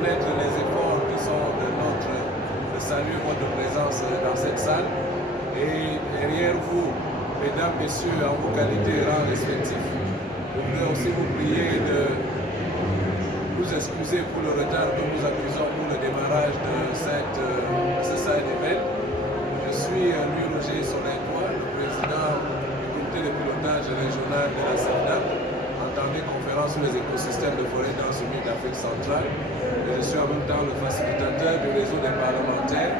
reconnaître les efforts qui sont de saluer votre présence dans cette salle. Et derrière vous, mesdames, messieurs, en vos qualités et rangs respectifs, je voudrais aussi vous prier de nous excuser pour le retard que nous accusons pour le démarrage de ce side event. Je suis Louis Roger Soleil-Toi, le président du comité de pilotage régional de la CERDAP, entendez conférence sur les écosystèmes de forêt dans ce milieu d'Afrique centrale. Et je suis en même temps le facilitateur du réseau des parlementaires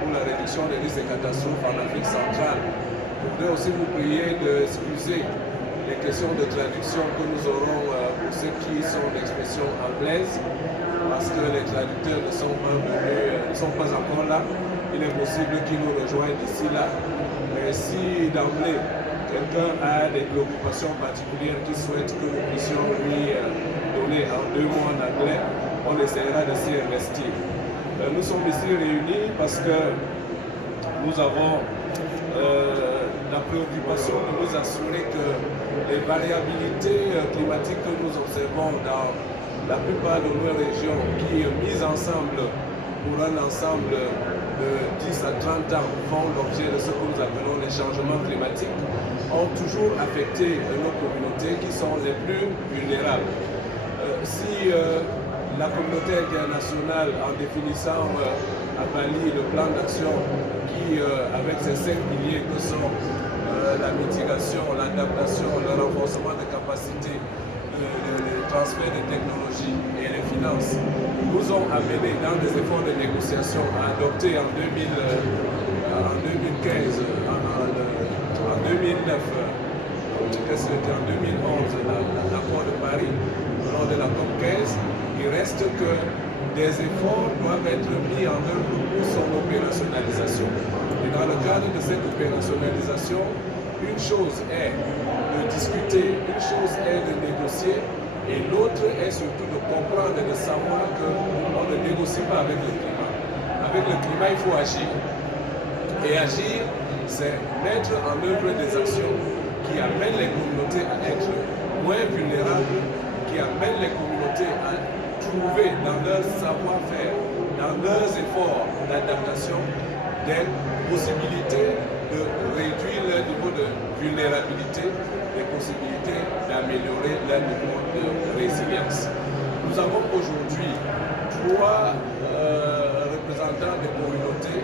pour la réduction des risques et catastrophes en Afrique centrale. Je voudrais aussi vous prier d'excuser les questions de traduction que nous aurons pour ceux qui sont d'expression anglaise, parce que les traducteurs ne sont pas venus, ne sont pas encore là. Il est possible qu'ils nous rejoignent d'ici là. Mais si d'emblée, quelqu'un a des préoccupations particulières qui souhaite que nous puissions lui donner en 2 mots en anglais, on essaiera de s'y investir. Nous sommes ici réunis parce que nous avons la préoccupation de nous assurer que les variabilités climatiques que nous observons dans la plupart de nos régions, qui mises ensemble pour un ensemble de 10 à 30 ans font l'objet de ce que nous appelons les changements climatiques, ont toujours affecté nos communautés qui sont les plus vulnérables. Si la communauté internationale, en définissant à Bali le plan d'action qui, avec ces 5 piliers que sont la mitigation, l'adaptation, le renforcement des capacités, le transfert des technologies et les finances, nous ont amené dans des efforts de négociation à adopter en 2015, en 2009, qu'est-ce que c'était en 2011, l'accord de Paris, lors de la COP 15, il reste que des efforts doivent être mis en œuvre pour son opérationnalisation. Et dans le cadre de cette opérationnalisation, une chose est de discuter, une chose est de négocier, et l'autre est surtout de comprendre et de savoir qu'on ne négocie pas avec le climat. Avec le climat, il faut agir. Et agir, c'est mettre en œuvre des actions qui amènent les communautés à être moins vulnérables, qui amènent les communautés à trouver dans leur savoir-faire, dans leurs efforts d'adaptation, des possibilités de réduire leur niveau de vulnérabilité, des possibilités d'améliorer leur niveau de résilience. Nous avons aujourd'hui 3 représentants des communautés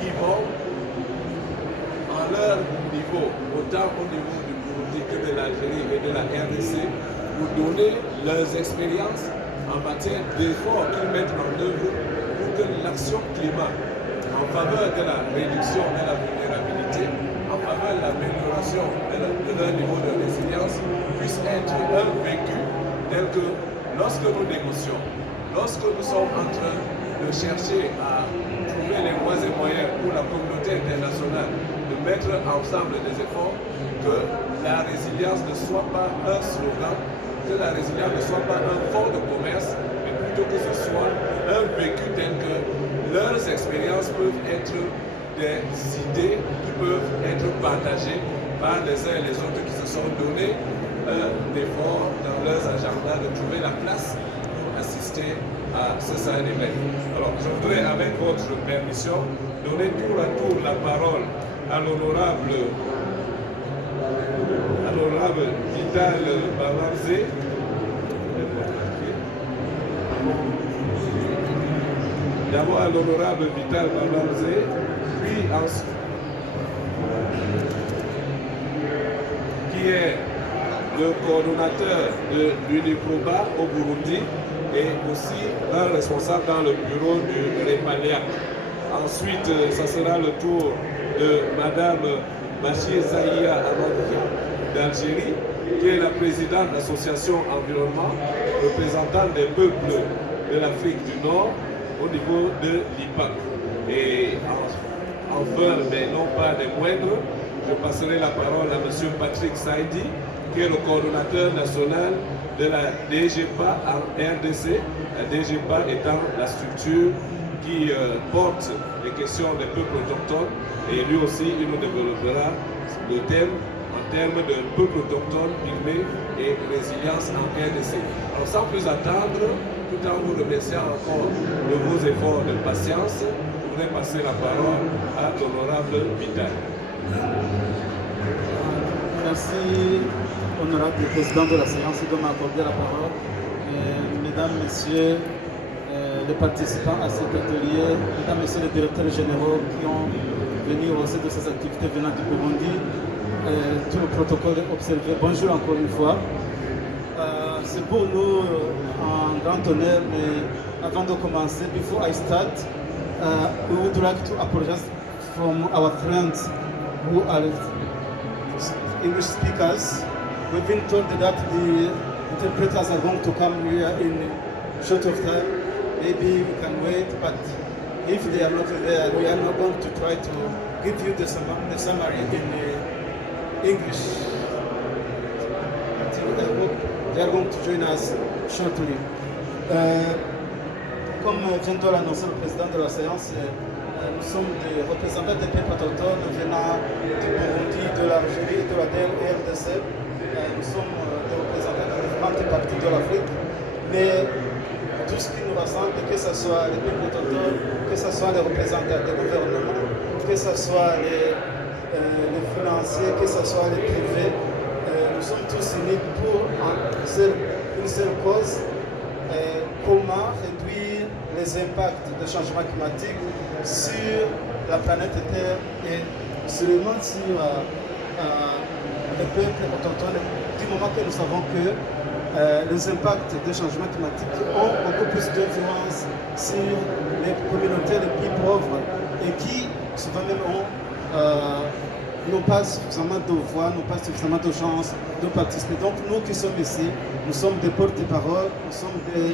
qui vont, en leur niveau, autant au niveau du Burundi que de l'Algérie et de la RDC, nous donner leurs expériences en matière d'efforts qu'ils mettent en œuvre pour que l'action climat en faveur de la réduction de la vulnérabilité, en faveur de l'amélioration de leur niveau de résilience, puisse être un vécu tel que lorsque nous négocions, lorsque nous sommes en train de chercher à trouver les voies et moyens pour la communauté internationale de mettre ensemble des efforts, que la résilience ne soit pas un slogan, que la résilience ne soit pas un fonds de commerce, mais plutôt que ce soit un vécu tel que leurs expériences peuvent être des idées qui peuvent être partagées par les uns et les autres qui se sont donné d'efforts dans leurs agendas de trouver la place pour assister à ce side event. Alors, je voudrais, avec votre permission, donner tour à tour la parole à l'honorable Vital Balanzé. D'abord à l'honorable Vital Balanzé, puis ensuite, qui est le coordonnateur de l'UNIPROBA au Burundi et aussi un responsable dans le bureau du REPALEA. Ensuite, ça sera le tour de Madame Bachir Zahia Amadou d'Algérie, qui est la présidente de l'association Environnement, représentante des peuples de l'Afrique du Nord au niveau de l'IPAC. Et enfin, mais non pas des moindres, je passerai la parole à M. Patrick Saidi, qui est le coordonnateur national de la DGPA en RDC, la DGPA étant la structure qui porte les questions des peuples autochtones, et lui aussi il nous développera le thème en termes de peuples autochtones, pygmées et résilience en RDC. Alors sans plus attendre, tout en vous remerciant encore de vos efforts de patience, je voudrais passer la parole à l'honorable Vital. Merci, honorable président de la séance, de m'accorder la parole. Mesdames, Messieurs, les participants à cet atelier, Mesdames, Messieurs les directeurs généraux qui ont venu au sein de ces activités venant du Burundi, tout le protocole est observé. Bonjour encore une fois. C'est pour nous un grand honneur, mais avant de commencer, before I start, we would like to apologize from our friends who are English speakers. We've been told that the interpreters are going to come here in a short of time. Maybe we can wait, but if they are not there, we are not going to try to give you the summary in English. I hope they are going to join us shortly. Comme vient de l'annoncer le président de la séance, nous sommes des représentants des peuples autochtones venant du Burundi, de l'Algérie, de la RDC. Nous sommes des représentants de différentes parties de l'Afrique. Mais tout ce qui nous rassemble, que ce soit les peuples autochtones, que ce soit les représentants des gouvernements, que ce soit les financiers, que ce soit les privés, nous sommes tous unis pour une seule cause, comment réduire les impacts des changements climatiques sur la planète Terre et seulement sur les peuples autochtones, du moment que nous savons que les impacts des changements climatiques ont beaucoup plus d'influence sur les communautés les plus pauvres et qui souvent même n'ont pas suffisamment de voix, n'ont pas suffisamment de chance de participer. Donc nous qui sommes ici, nous sommes des porte-parole, nous sommes des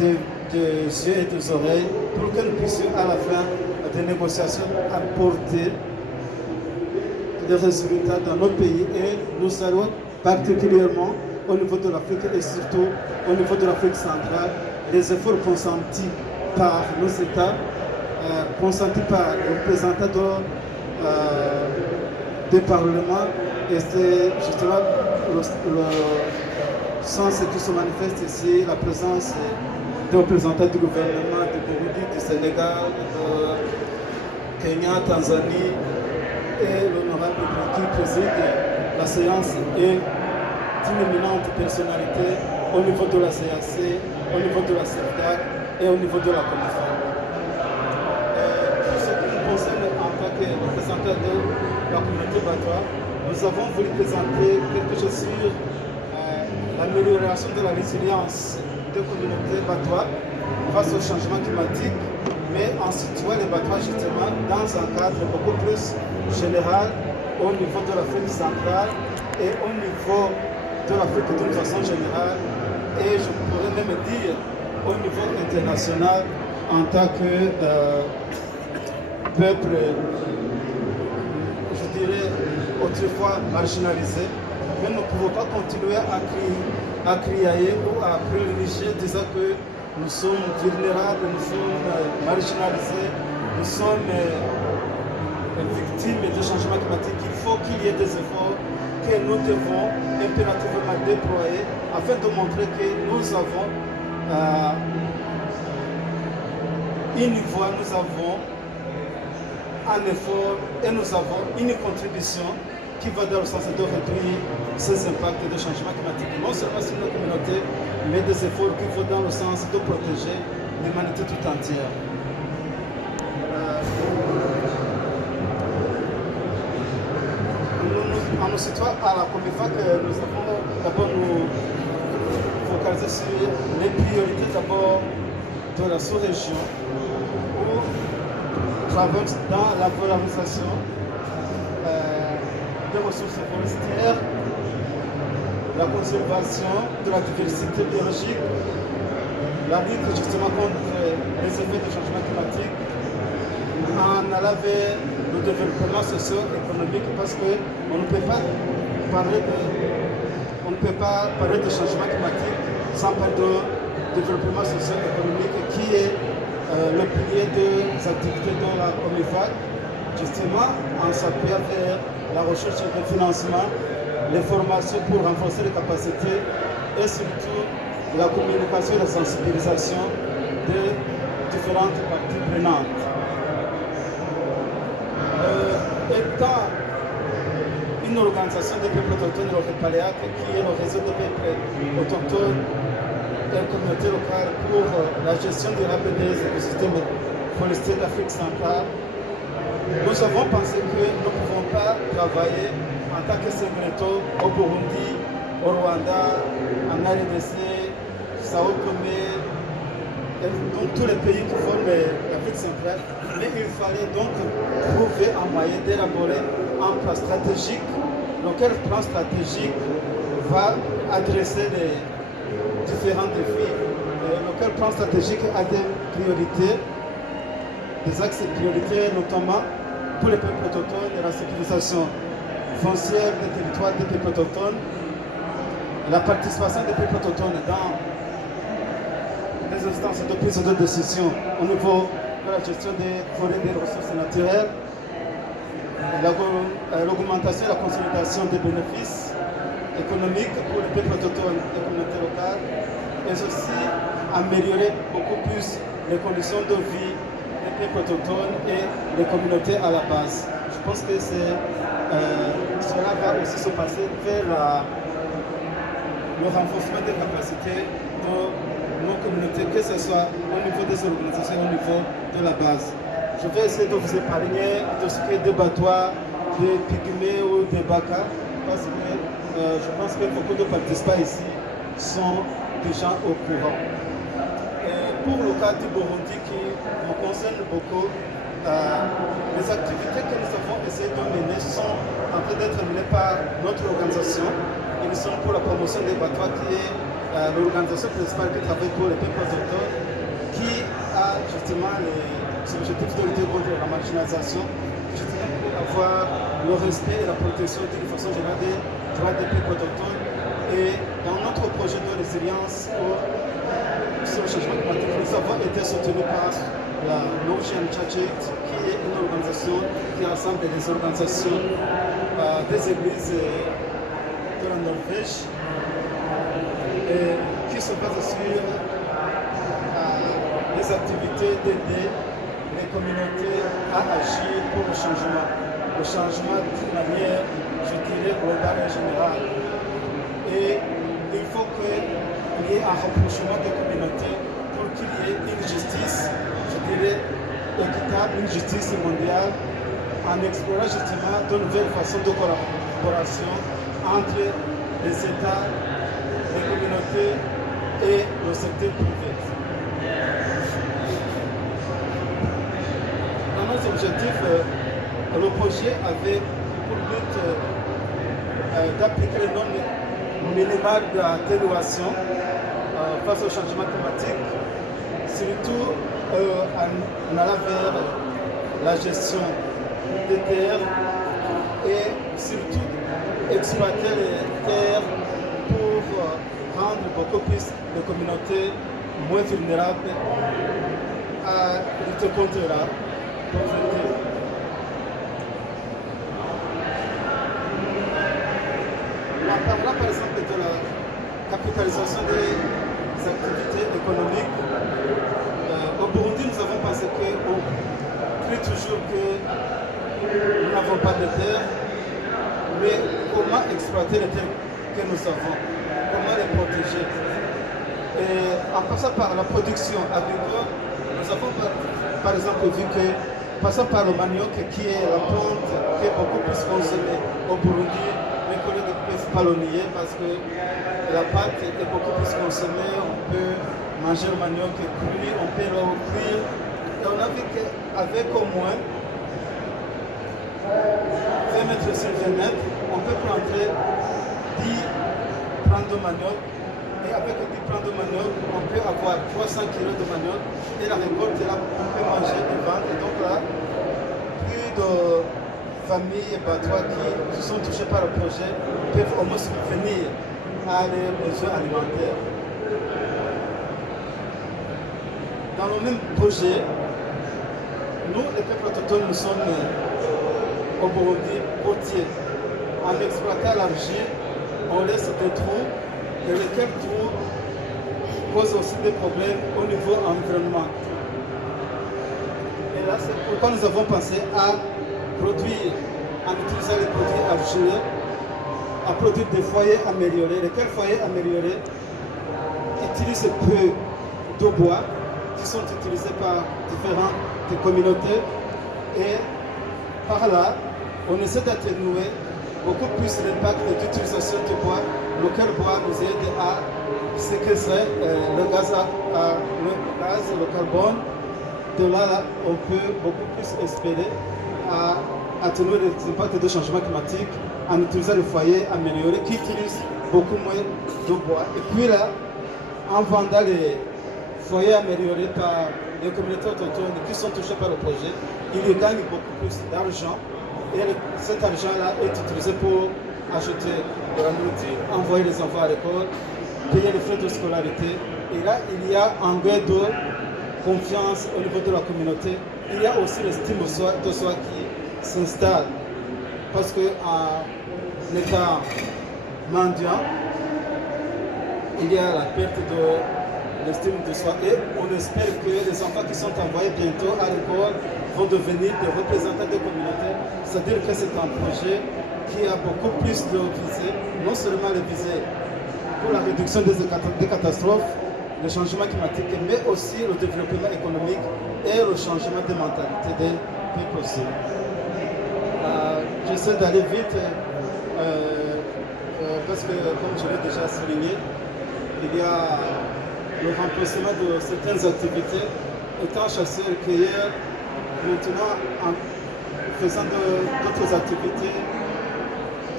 yeux et des oreilles pour que nous puissions à la fin des négociations apporter des résultats dans nos pays et nous saluons particulièrement au niveau de l'Afrique et surtout au niveau de l'Afrique centrale les efforts consentis par nos États, consentis par les représentants des parlements et c'est justement le sens qui se manifeste ici, la présence des représentants du gouvernement du Burundi, du Sénégal, de Kenya, Tanzanie et l'honorable qui préside la séance et d'une éminente personnalité au niveau de la CAC, au niveau de la CERDAC et au niveau de la Commission. Pour ce qui nous concerne en tant que représentant de la communauté Batois, nous avons voulu présenter quelque chose sur l'amélioration de la résilience des communautés Batois face au changement climatique, mais en situant les Batois justement dans un cadre beaucoup plus général au niveau de l'Afrique centrale et au niveau de l'Afrique d'une façon générale et je pourrais même dire au niveau international en tant que peuple, je dirais autrefois marginalisé, mais nous ne pouvons pas continuer à crier ou à privilégier disant que nous sommes vulnérables, nous sommes marginalisés, nous sommes victimes du changement climatique. Il faut qu'il y ait des efforts que nous devons impérativement déployer afin de montrer que nous avons une voix, nous avons un effort et nous avons une contribution qui va dans le sens de réduire ces impacts de changement climatique, non seulement sur nos communautés, mais des efforts qui vont dans le sens de protéger l'humanité tout entière. En nous situant à la Comifa, que nous avons d'abord nous focaliser sur les priorités d'abord de la sous-région où travaillons dans la valorisation des ressources forestières, la conservation de la diversité biologique, la lutte justement contre les effets du changement climatique, en allant vers le développement socio-économique parce qu'on ne peut pas parler de changement climatique sans parler de développement socio-économique qui est le pilier des activités de la Comifa, justement en s'appuyant vers la recherche et le financement, les formations pour renforcer les capacités et surtout la communication et la sensibilisation de différentes parties prenantes. Étant une organisation des peuples autochtones de l'Orépaliac, qui est le réseau des peuples autochtones et la communauté locale pour la gestion durable des écosystèmes forestiers d'Afrique centrale, nous avons pensé que nous ne pouvons pas travailler en tant que secrétaire au Burundi, au Rwanda, en RDC, Sao Tomé, donc tous les pays qui forment l'Afrique centrale. Mais il fallait donc trouver un moyen d'élaborer un plan stratégique, lequel plan stratégique va adresser les différents défis. Lequel plan stratégique a des priorités, des axes prioritaires, notamment pour les peuples autochtones et la sécurisation foncière des territoires des peuples autochtones, la participation des peuples autochtones dans les instances de prise de décision au niveau de la gestion des forêts et des ressources naturelles, l'augmentation et la consolidation des bénéfices économiques pour les peuples autochtones et les communautés locales, et aussi améliorer beaucoup plus les conditions de vie des peuples autochtones et des communautés à la base. Je pense que cela va aussi se passer vers le renforcement des capacités de nos communautés, que ce soit au niveau des organisations, au niveau de la base. Je vais essayer de vous épargner de ce qui est des battoirs, des pygmées ou des bakas, parce que je pense que beaucoup de participants ici sont déjà au courant. Et pour le cas du Burundi qui me concerne beaucoup, les activités que nous avons essayé de mener sont en train d'être menées par notre organisation. Ils sont pour la promotion des battoirs qui est l'organisation principale qui travaille pour les peuples autochtones, qui a justement les objectifs de lutter contre la marginalisation, justement pour avoir le respect et la protection d'une façon générale des droits des peuples autochtones. Et dans notre projet de résilience sur le changement climatique, nous avons été soutenus par la Norwegian Church, qui est une organisation qui rassemble des organisations des églises de la Norvège, et qui se base sur les activités d'aider les communautés à agir pour le changement d'une manière, je dirais, globale et générale. Et il faut qu'il y ait un rapprochement des communautés pour qu'il y ait une justice, je dirais, équitable, une justice mondiale, en explorant justement de nouvelles façons de collaboration entre les États, les communautés et le secteur privé. Dans nos objectifs, le projet avait pour but d'appliquer les normes minimales d'atténuation face au changement climatique, surtout en allant vers la gestion des terres et surtout exploiter les terres pour rendre beaucoup plus les communautés moins vulnérables à lutter contre la pauvreté. En parlant par exemple de la capitalisation des activités économiques, au Burundi nous avons pensé qu'on crie toujours que nous n'avons pas de terre, mais comment exploiter les terres que nous avons, comment les protéger. Et en passant par la production agricole, nous avons par exemple vu que, passant par le manioc qui est la plante qui est beaucoup plus consommée au Burundi, mes collègues ne peuvent pas le nier parce que la pâte est beaucoup plus consommée, on peut manger le manioc cuit, on peut le cuire. Et on a vu qu'avec au moins 20 mètres sur 20 mètres, on peut planter 10 plants de manioc. Et avec 10 plants de manioc, on peut avoir 300 kg de manioc. Et la récolte, là, on peut manger et vendre. Et donc là, plus de familles et battoirs qui sont touchés par le projet peuvent au moins subvenir à leurs besoins alimentaires. Dans le même projet, nous, les peuples autochtones, nous sommes au Burundi côtier. En exploitant l'argile, on laisse des trous, et lesquels trous pose aussi des problèmes au niveau environnement. Et là, c'est pourquoi nous avons pensé à produire, en utilisant les produits argileux, à produire des foyers améliorés. Lesquels foyers améliorés utilisent peu de bois qui sont utilisés par différentes communautés. Et par là, on essaie d'atténuer beaucoup plus l'impact d'utilisation du bois, lequel bois nous aide à séquestrer le gaz, le carbone. De là, on peut beaucoup plus espérer à atténuer les impacts du changement climatique en utilisant les foyers améliorés qui utilisent beaucoup moins de bois. Et puis là, en vendant les foyers améliorés par les communautés autochtones qui sont touchées par le projet, ils y gagnent beaucoup plus d'argent. Et cet argent-là est utilisé pour acheter de la nourriture, envoyer les enfants à l'école, payer les frais de scolarité. Et là, il y a un gain de confiance au niveau de la communauté. Il y a aussi l'estime de soi qui s'installe. Parce qu'en étant mendiant, il y a la perte de l'estime de soi. Et on espère que les enfants qui sont envoyés bientôt à l'école vont devenir des représentants des communautés. C'est-à-dire que c'est un projet qui a beaucoup plus de visées, non seulement les visées pour la réduction des catastrophes, le changement climatique, mais aussi le développement économique et le changement de mentalité des peuples aussi. J'essaie d'aller vite parce que, comme je l'ai déjà souligné, il y a le remplacement de certaines activités. Étant chasseur-cueilleur, maintenant, en faisant d'autres activités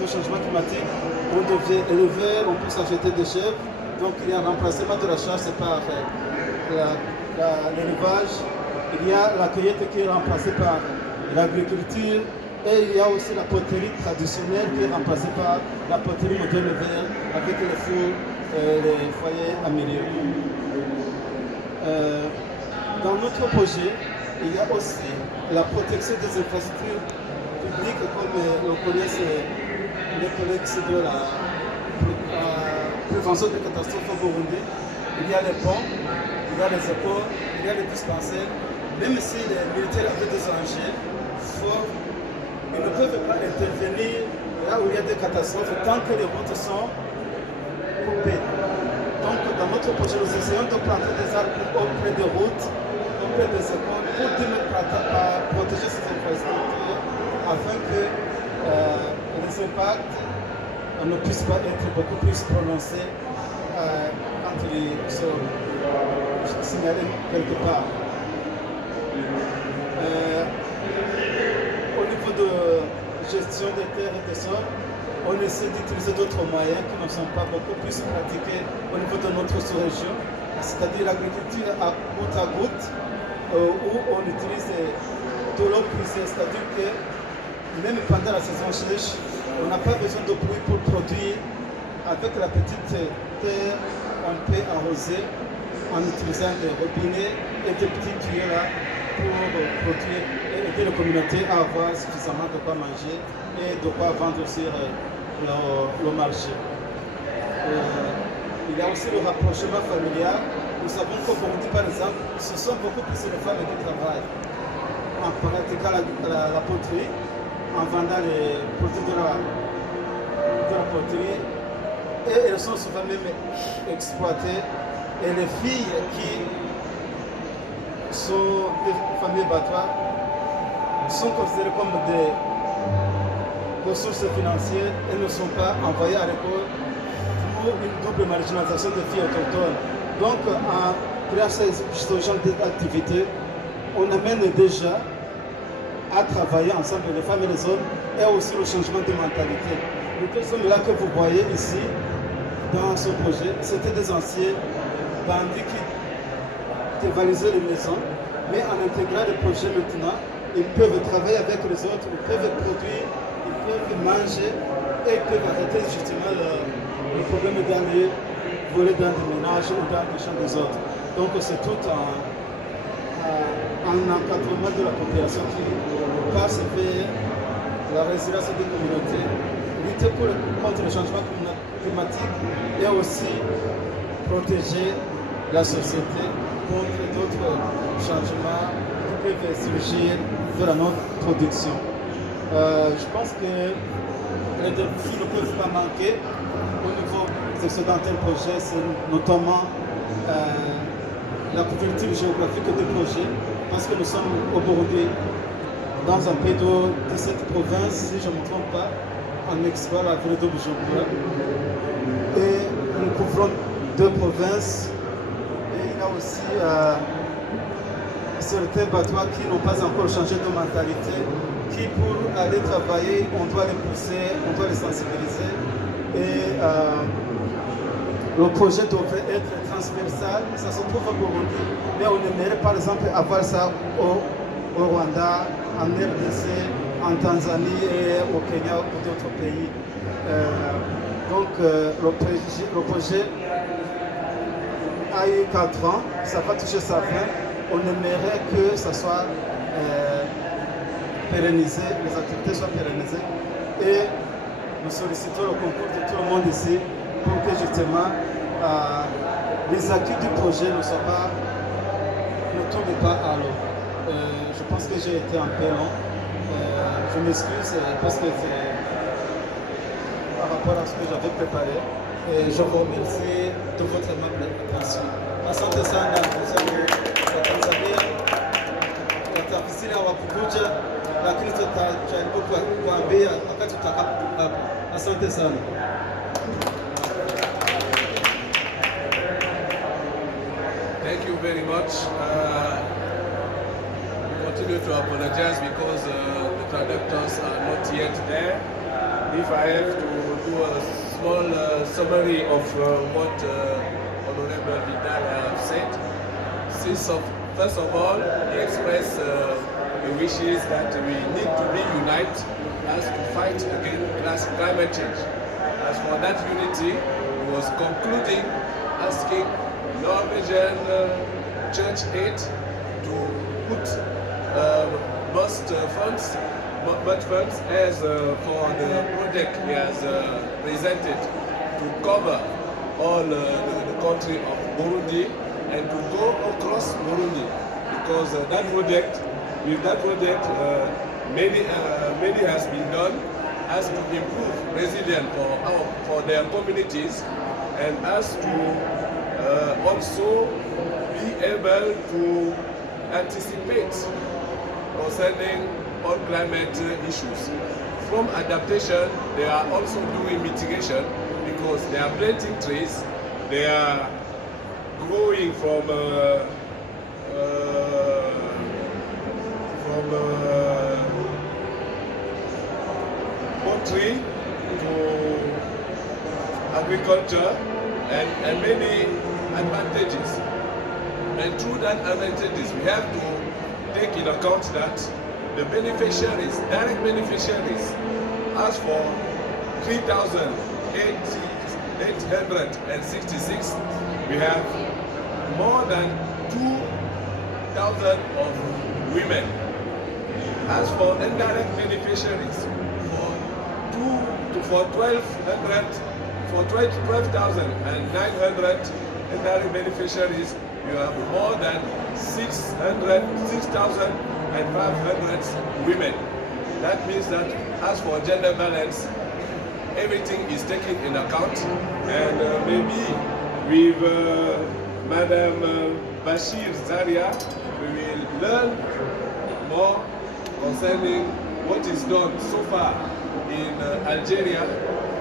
de changement climatique, on devient éleveur, on peut s'acheter des chèvres. Donc il y a un remplacement de la chasse par l'élevage. Il y a la cueillette qui est remplacée par l'agriculture. Et il y a aussi la poterie traditionnelle qui est remplacée par la poterie moderne verte avec les fours et les foyers améliorés. Dans notre projet, il y a aussi la protection des infrastructures publiques, comme le connaissent les collègues de la prévention des catastrophes au Burundi. Il y a les ponts, il y a les écoles, il y a les dispensaires. Même si les militaires avaient des enjeux forts, ils ne peuvent pas intervenir là où il y a des catastrophes tant que les routes sont coupées. Donc, dans notre projet, nous essayons de planter des arbres auprès des routes, auprès des écoles, pour protéger ces infrastructures, afin que les impacts ne puissent pas être beaucoup plus prononcés quand ils sont signalés quelque part. Au niveau de gestion des terres et des sols, on essaie d'utiliser d'autres moyens qui ne sont pas beaucoup plus pratiqués au niveau de notre sous-région, c'est-à-dire l'agriculture à goutte, où on utilise de l'eau puisée, c'est-à-dire que même pendant la saison sèche, on n'a pas besoin de pluie pour produire. Avec la petite terre, on peut arroser en utilisant des robinets et des petits tuyaux là pour produire et aider les communautés à avoir suffisamment de quoi manger et de quoi vendre sur le marché. Il y a aussi le rapprochement familial. Nous savons qu'au Burundi, par exemple, ce sont beaucoup plus les femmes qui travaillent en pratiquant la poterie, en vendant les produits de la poterie. Et elles sont souvent même exploitées. Et les filles qui sont des familles battoirs sont considérées comme des ressources financières et ne sont pas envoyées à l'école pour une double marginalisation des filles autochtones. Donc, en créant ce genre d'activité, on amène déjà à travailler ensemble les femmes et les hommes et aussi le changement de mentalité. Les personnes là que vous voyez ici, dans ce projet, c'était des anciens bandits qui dévalisaient les maisons, mais en intégrant le projet maintenant, ils peuvent travailler avec les autres, ils peuvent produire, ils peuvent manger et ils peuvent arrêter justement le problème d'aller voler dans des ménages ou dans les champs des autres. Donc c'est tout un encadrement de la population qui passe vers la résilience des communautés, lutter contre le changement climatique et aussi protéger la société contre d'autres changements qui peuvent surgir de notre production. Je pense que les défis ne peuvent pas manquer au niveau des excédents tel projet, c'est notamment la couverture géographique des projets, parce que nous sommes au Burundi, dans un pays de 17 provinces, si je ne me trompe pas, en exploit la ville de Bujumbura. Et nous couvrons 2 provinces. Et il y a aussi certains batois qui n'ont pas encore changé de mentalité, qui pour aller travailler, on doit les pousser, on doit les sensibiliser. Et le projet devrait être transversal, ça se trouve au Burundi, mais on aimerait par exemple avoir ça au Rwanda, en RDC, en Tanzanie et au Kenya ou d'autres pays. Donc le projet a eu 4 ans, ça va toucher sa fin. On aimerait que ça soit pérennisé, les activités soient pérennisées et nous sollicitons le concours de tout le monde ici pour que justement les acquis du projet ne tombent pas à l'eau. Je pense que j'ai été un peu long. Je m'excuse parce que c'est par rapport à ce que j'avais préparé. Et je vous remercie de votre aimable attention. Asante sana ndugu wa Tanzania, tafsiri hawakukuja, lakini tutajaribu kuambia wakati tutakapokuwa hapa. Asante sana. Thank you very much. Continue to apologize because the traductors are not yet there. If I have to do a small summary of what Honorable Vidal has said, first of all, he expressed the wishes that we need to reunite as to fight against climate change. As for that unity, he was concluding asking Norwegian church aid to put most funds as for the project he has presented to cover all the country of Burundi and to go across Burundi, because with that project many has been done as to improve resilience for their communities and as to also be able to anticipate concerning all climate issues. From adaptation, they are also doing mitigation because they are planting trees, they are growing from poultry to agriculture and many advantages. And through that advantages, we have to take in account that the beneficiaries, direct beneficiaries, as for 3,866, we have more than 2,000 of women. As for indirect beneficiaries, for 12,900 indirect beneficiaries, you have more than 6,500 women. That means that as for gender balance, everything is taken in account, and maybe with Madam Bashir Zaria, we will learn more concerning what is done so far in Algeria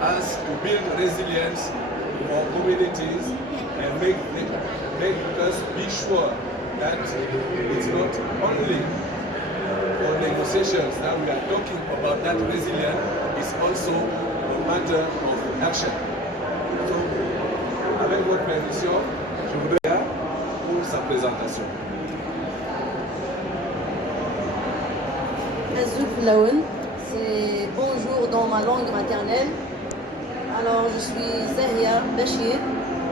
as to build resilience for communities and make us be sure that it's not only for negotiations that we are talking about that resilience, it's also a matter of action. So, avec votre permission, je voudrais pour sa présentation. C'est bonjour dans ma langue maternelle. Alors, je suis Zahia Bachir,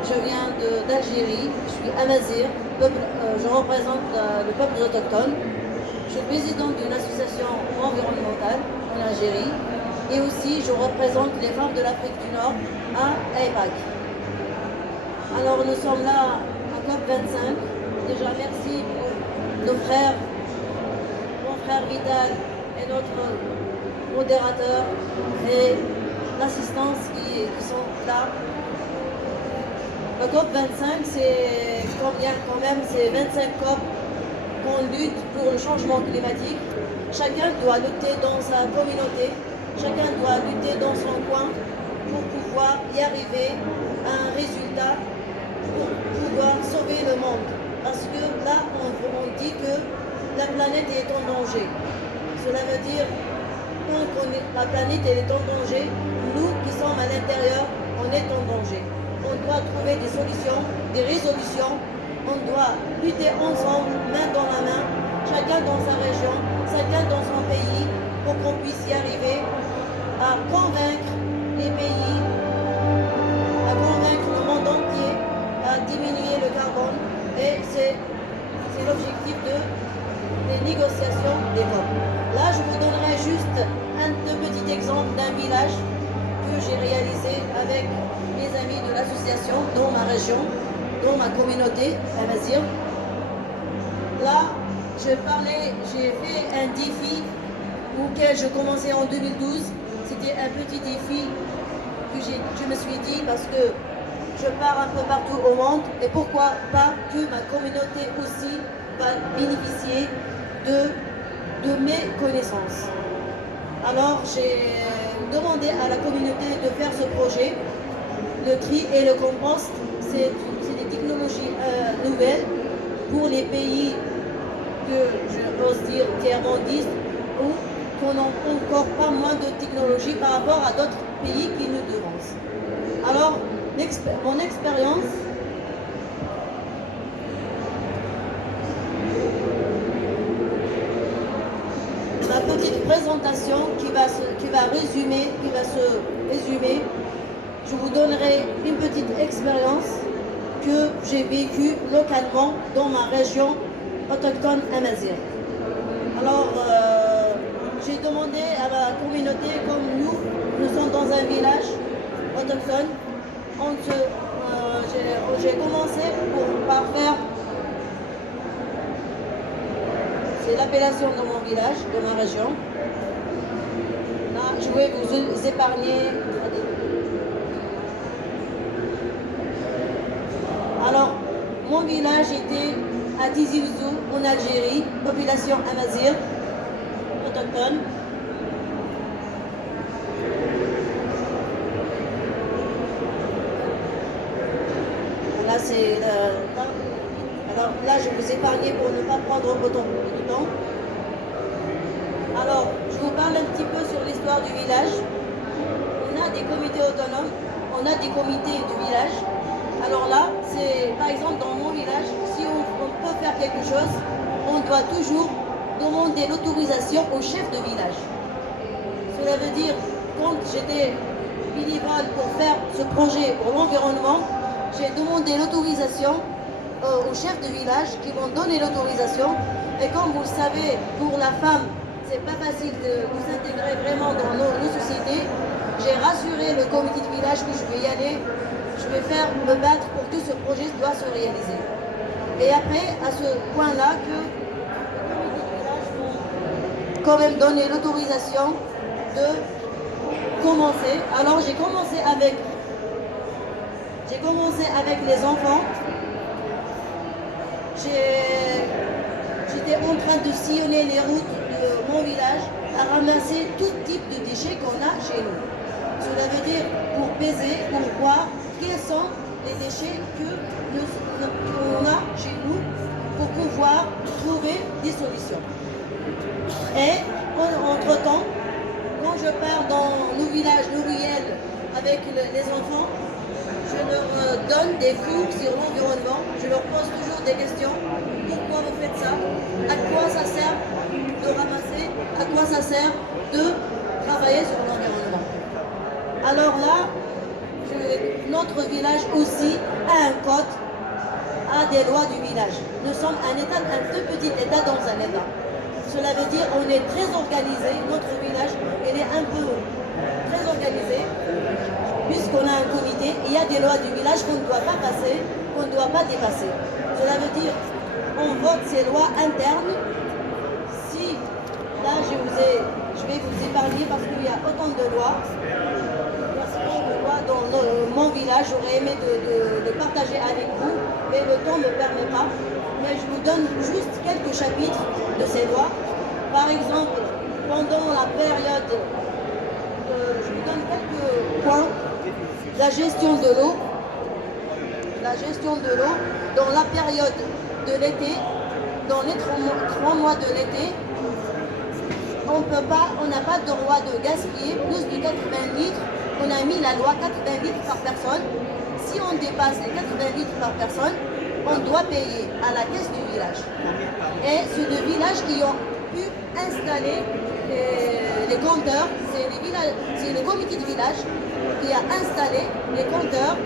je viens d'Algérie, je suis Amazir, je représente le peuple autochtone. Je suis présidente d'une association environnementale en Algérie et aussi je représente les femmes de l'Afrique du Nord à AIPAC. Alors, nous sommes là à COP25. Déjà, merci pour nos frères, mon frère Vital et notre modérateur et l'assistance qui sont là. La COP25, c'est combien quand même? C'est 25 COP qu'on lutte pour le changement climatique. Chacun doit lutter dans sa communauté, chacun doit lutter dans son coin pour pouvoir y arriver à un résultat, pour pouvoir sauver le monde. Parce que là, on dit que la planète est en danger. Cela veut dire que la planète elle est en danger, nous qui sommes à l'intérieur, on est en danger. On doit trouver des solutions, des résolutions. On doit lutter ensemble, main dans la main, chacun dans sa région, chacun dans son pays, pour qu'on puisse y arriver à convaincre les pays, à convaincre le monde entier à diminuer le carbone. Et c'est l'objectif des négociations des COP. Là, je vous donnerai juste un petit exemple d'un village que j'ai réalisé avec mes amis de l'association dans ma région, dans ma communauté, Amazir. Là, j'ai fait un défi auquel je commençais en 2012. C'était un petit défi que je me suis dit parce que je pars un peu partout au monde et pourquoi pas que ma communauté aussi va bénéficier de mes connaissances. Alors j'ai demandé à la communauté de faire ce projet. Le tri et le compost, c'est des technologies nouvelles pour les pays que je ose dire tiers-mondistes où on n'a encore pas moins de technologies par rapport à d'autres pays qui nous devancent. Alors, mon expérience, ma petite présentation qui va se résumer, je vous donnerai une petite expérience que j'ai vécue localement dans ma région autochtone Amazir. Alors, j'ai demandé à ma communauté, comme nous sommes dans un village autochtone, j'ai commencé par faire, c'est l'appellation de mon village, de ma région. Là, je vais vous épargner. Alors, mon village était à Tizi Ouzou, en Algérie, population Amazir, autochtone. Là, alors là, je vous épargne pour ne pas prendre autant de temps. Alors, je vous parle un petit peu sur l'histoire du village. On a des comités autonomes, on a des comités du village. Alors là, c'est par exemple dans mon village, si on peut faire quelque chose, on doit toujours demander l'autorisation au chef de village. Cela veut dire, quand j'étais bénévole pour faire ce projet pour l'environnement, j'ai demandé l'autorisation au chef de village qui m'ont donné l'autorisation. Et comme vous le savez, pour la femme, c'est pas facile de s'intégrer vraiment dans nos sociétés. J'ai rassuré le comité de village que je vais y aller. Je vais me battre pour que ce projet doit se réaliser. Et après, à ce point-là, que le comité de village m'a quand même donné l'autorisation de commencer. Alors j'ai commencé avec les enfants. J'étais en train de sillonner les routes de mon village à ramasser tout type de déchets qu'on a chez nous. Cela veut dire pour peser, pour voir quels sont les déchets qu'on a chez nous pour pouvoir trouver des solutions. Et entre-temps, quand je pars dans nos villages, nos ruelles avec les enfants, je leur donne des cours sur l'environnement. Je leur pose toujours des questions. Pourquoi vous faites ça? À quoi ça sert de ramasser? À quoi ça sert de travailler sur l'environnement? Alors là, notre village aussi a un code, a des lois du village. Nous sommes un tout petit état dans un état. Cela veut dire qu'on est très organisé. Notre village, il est un peu très organisé. Puisqu'on a un comité, il y a des lois du village qu'on ne doit pas passer, qu'on ne doit pas dépasser. Cela veut dire on vote ces lois internes. Si là je vais vous épargner parce qu'il y a autant de lois. Dans mon village, j'aurais aimé de partager avec vous, mais le temps ne me permet pas. Mais je vous donne juste quelques chapitres de ces lois. Par exemple, pendant la période, je vous donne quelques points. La gestion de l'eau. La gestion de l'eau dans la période de l'été, dans les 3 mois de l'été, on n'a pas le droit de gaspiller plus de 80 litres. On a mis la loi 80 litres par personne. Si on dépasse les 80 litres par personne, on doit payer à la caisse du village. Et c'est le village qui ont pu installer les compteurs. C'est le comité de village qui a installé les compteurs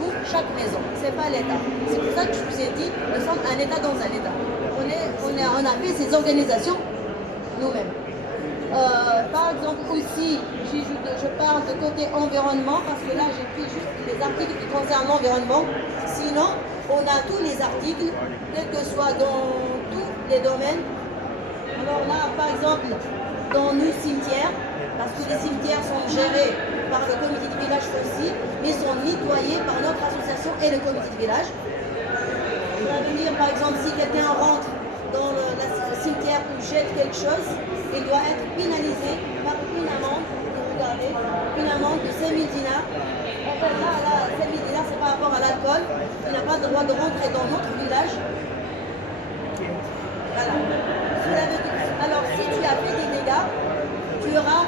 pour chaque maison. Ce n'est pas l'État. C'est pour ça que je vous ai dit, nous sommes un État dans un État. On a fait ces organisations nous-mêmes. Par exemple aussi, je parle de côté environnement parce que là j'ai pris juste les articles qui concernent l'environnement. Sinon, on a tous les articles, quel que soit dans tous les domaines. Alors là, par exemple, dans nos cimetières, parce que les cimetières sont gérés par le comité de village aussi, mais sont nettoyés par notre association et le comité de village. Ça veut dire, par exemple, si quelqu'un rentre dans le cimetière ou jette quelque chose, il doit être pénalisé par une amende, regardez, une amende de 5 000 dinars. En fait, là 5 000 dinars, c'est par rapport à l'alcool. Il n'a pas le droit de rentrer dans notre village. Voilà. Alors, si tu as fait des dégâts, tu auras,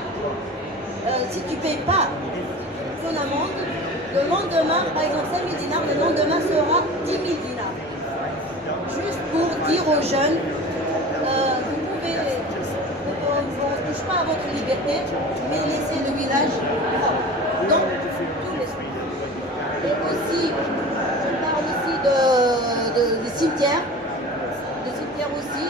si tu ne payes pas ton amende, le lendemain, par exemple 5 000 dinars, le lendemain sera 10 000 dinars. Juste pour dire aux jeunes, vous pouvez, on ne touche pas à votre liberté, mais laissez le village propre. Donc, tous les soins. Et aussi, je parle aussi des cimetières, aussi,